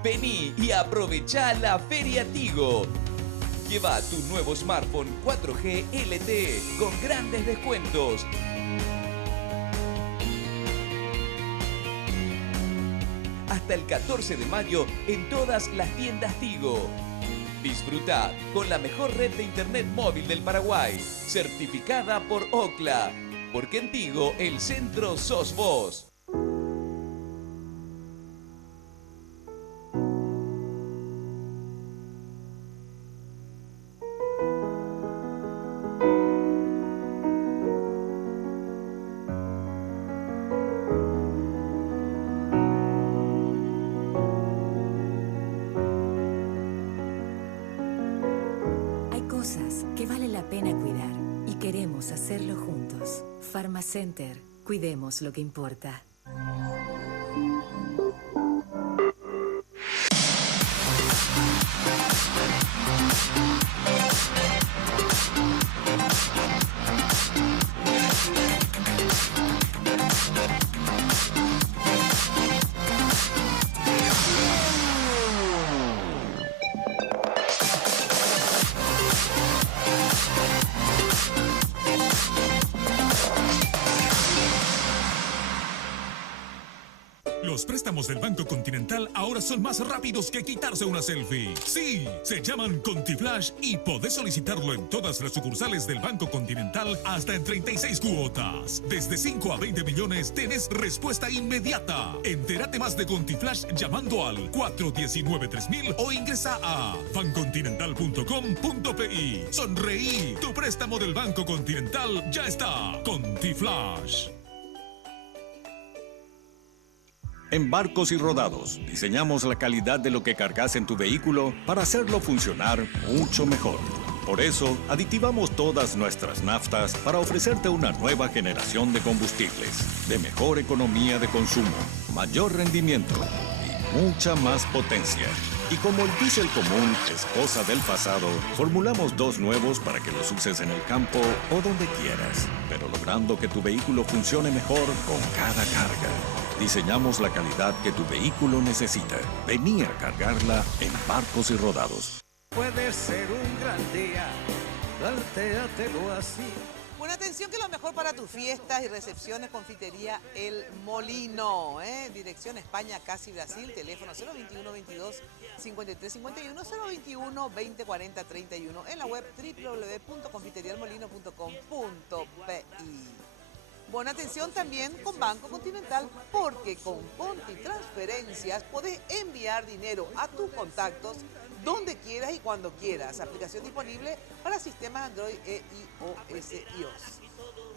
Vení y aprovechá la Feria Tigo. Lleva tu nuevo smartphone 4G LTE con grandes descuentos. Hasta el 14 de mayo en todas las tiendas Tigo. Disfruta con la mejor red de internet móvil del Paraguay, certificada por Ocla. Porque en Tigo el centro sos vos. Que vale la pena cuidar y queremos hacerlo juntos. Pharmacenter, cuidemos lo que importa. Los préstamos del Banco Continental ahora son más rápidos que quitarse una selfie. Sí, se llaman ContiFlash y podés solicitarlo en todas las sucursales del Banco Continental hasta en 36 cuotas. Desde 5 a 20 millones tenés respuesta inmediata. Entérate más de ContiFlash llamando al 419-3000 o ingresa a bancontinental.com.pi. Sonreí, tu préstamo del Banco Continental ya está. ContiFlash. En Barcos y Rodados, diseñamos la calidad de lo que cargas en tu vehículo para hacerlo funcionar mucho mejor. Por eso, aditivamos todas nuestras naftas para ofrecerte una nueva generación de combustibles, de mejor economía de consumo, mayor rendimiento y mucha más potencia. Y como el diésel común es cosa del pasado, formulamos dos nuevos para que los uses en el campo o donde quieras, pero logrando que tu vehículo funcione mejor con cada carga. Diseñamos la calidad que tu vehículo necesita. Vení a cargarla en Barcos y Rodados. Puede ser un gran día, plantéatelo así. Bueno, atención que lo mejor para tus fiestas y recepciones, Confitería El Molino, Dirección España, Casi Brasil, teléfono 021 22 53 51, 021 20 40 31, en la web www.confiterialmolino.com.pi. Bueno, atención también con Banco Continental, porque con Conti Transferencias podés enviar dinero a tus contactos donde quieras y cuando quieras. Aplicación disponible para sistemas Android e iOS.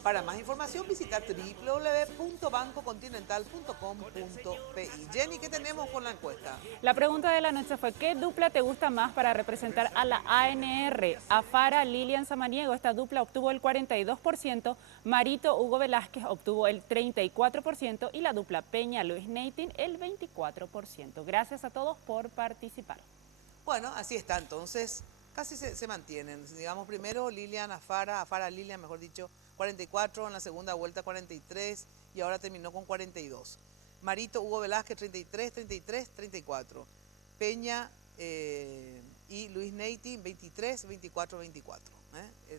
Para más información visita www.bancocontinental.com.pi. Jenny, ¿qué tenemos con la encuesta? La pregunta de la noche fue, ¿qué dupla te gusta más para representar a la ANR? Afara Lilian Samaniego, esta dupla obtuvo el 42%, Marito Hugo Velázquez obtuvo el 34% y la dupla Peña Luis Neitin el 24%. Gracias a todos por participar. Bueno, así está entonces. Casi se mantienen. Digamos, primero Lilian Afara Lilian, mejor dicho, 44, en la segunda vuelta 43 y ahora terminó con 42. Marito Hugo Velázquez 33, 33, 34. Peña y Luis Neitin 23, 24, 24.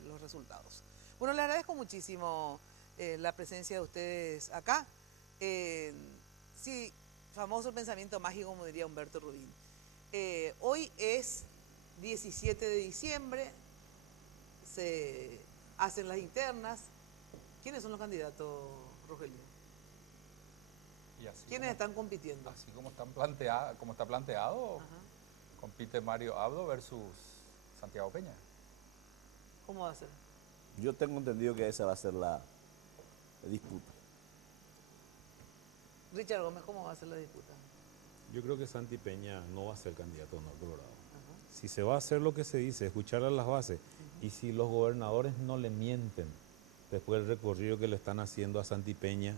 Los resultados. Bueno, les agradezco muchísimo la presencia de ustedes acá. Sí, famoso pensamiento mágico, como diría Humberto Rubín. Hoy es 17 de diciembre, se hacen las internas. ¿Quiénes son los candidatos, Rogelio? ¿Quiénes están compitiendo? Así como está planteado, compite Mario Abdo versus Santiago Peña. ¿Cómo va a ser? Yo tengo entendido que esa va a ser la disputa. Richard Gómez, ¿cómo va a ser la disputa? Yo creo que Santi Peña no va a ser candidato a Norte Colorado. Si se va a hacer lo que se dice, escuchar a las bases, y si los gobernadores no le mienten después del recorrido que le están haciendo a Santi Peña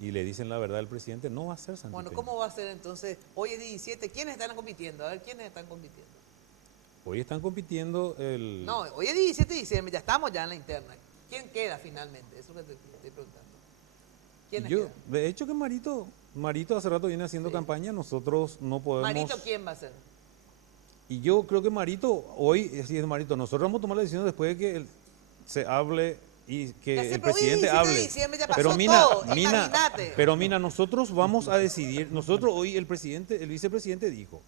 y le dicen la verdad al presidente, no va a ser Santi Bueno, Peña. ¿cómo va a ser entonces? Hoy es 17, ¿quiénes están compitiendo? A ver, ¿quiénes están compitiendo? Hoy están compitiendo el... No, hoy es 17 de diciembre, ya estamos ya en la interna. ¿Quién queda finalmente? Eso es lo que te estoy preguntando. ¿Quiénes quedan? De hecho que Marito hace rato viene haciendo campaña, nosotros no podemos... ¿Marito quién va a ser? Y yo creo que Marito, hoy, si es Marito, nosotros vamos a tomar la decisión después de que se hable y que el presidente hable. Pero Mina, nosotros vamos a decidir, nosotros hoy el vicepresidente dijo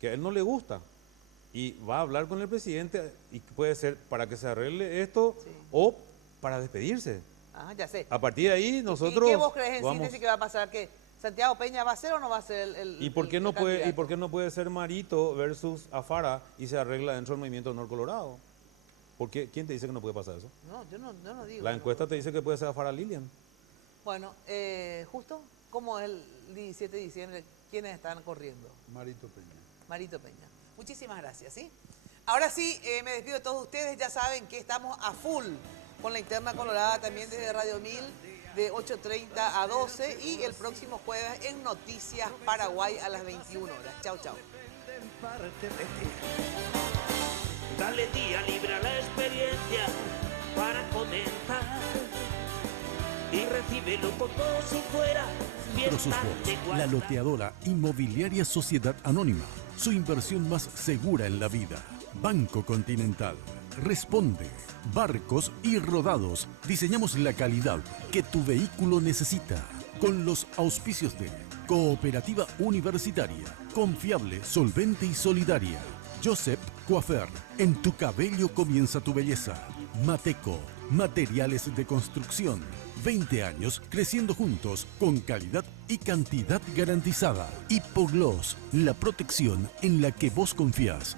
que a él no le gusta y va a hablar con el presidente y puede ser para que se arregle esto o para despedirse. Ah, ya sé. A partir de ahí nosotros ¿Y qué vos crees en síntesis que va a pasar? ¿Que Santiago Peña va a ser o no va a ser el ¿Y por qué no puede ser Marito versus Afara y se arregla dentro del movimiento Norte Colorado? ¿Quién te dice que no puede pasar eso? No, yo no digo. La encuesta te dice que puede ser Afara Lilian. Bueno, justo como el 17 de diciembre, ¿quiénes están corriendo? Marito Peña. Marito Peña. Muchísimas gracias, ¿sí? Ahora sí, me despido de todos ustedes. Ya saben que estamos a full con la interna colorada también desde Radio 1000 de 8:30 a 12 y el próximo jueves en Noticias Paraguay a las 21 horas. Chau, chau. Dale día libre a la experiencia para comentar y recíbelo como si fuera Prosus Box, la loteadora inmobiliaria Sociedad Anónima, su inversión más segura en la vida. Banco Continental. Responde. Barcos y Rodados. Diseñamos la calidad que tu vehículo necesita. Con los auspicios de Cooperativa Universitaria. Confiable, solvente y solidaria. Joseph Coafer. En tu cabello comienza tu belleza. Mateco. Materiales de construcción. 20 años creciendo juntos con calidad y cantidad garantizada. Hipogloss. La protección en la que vos confías.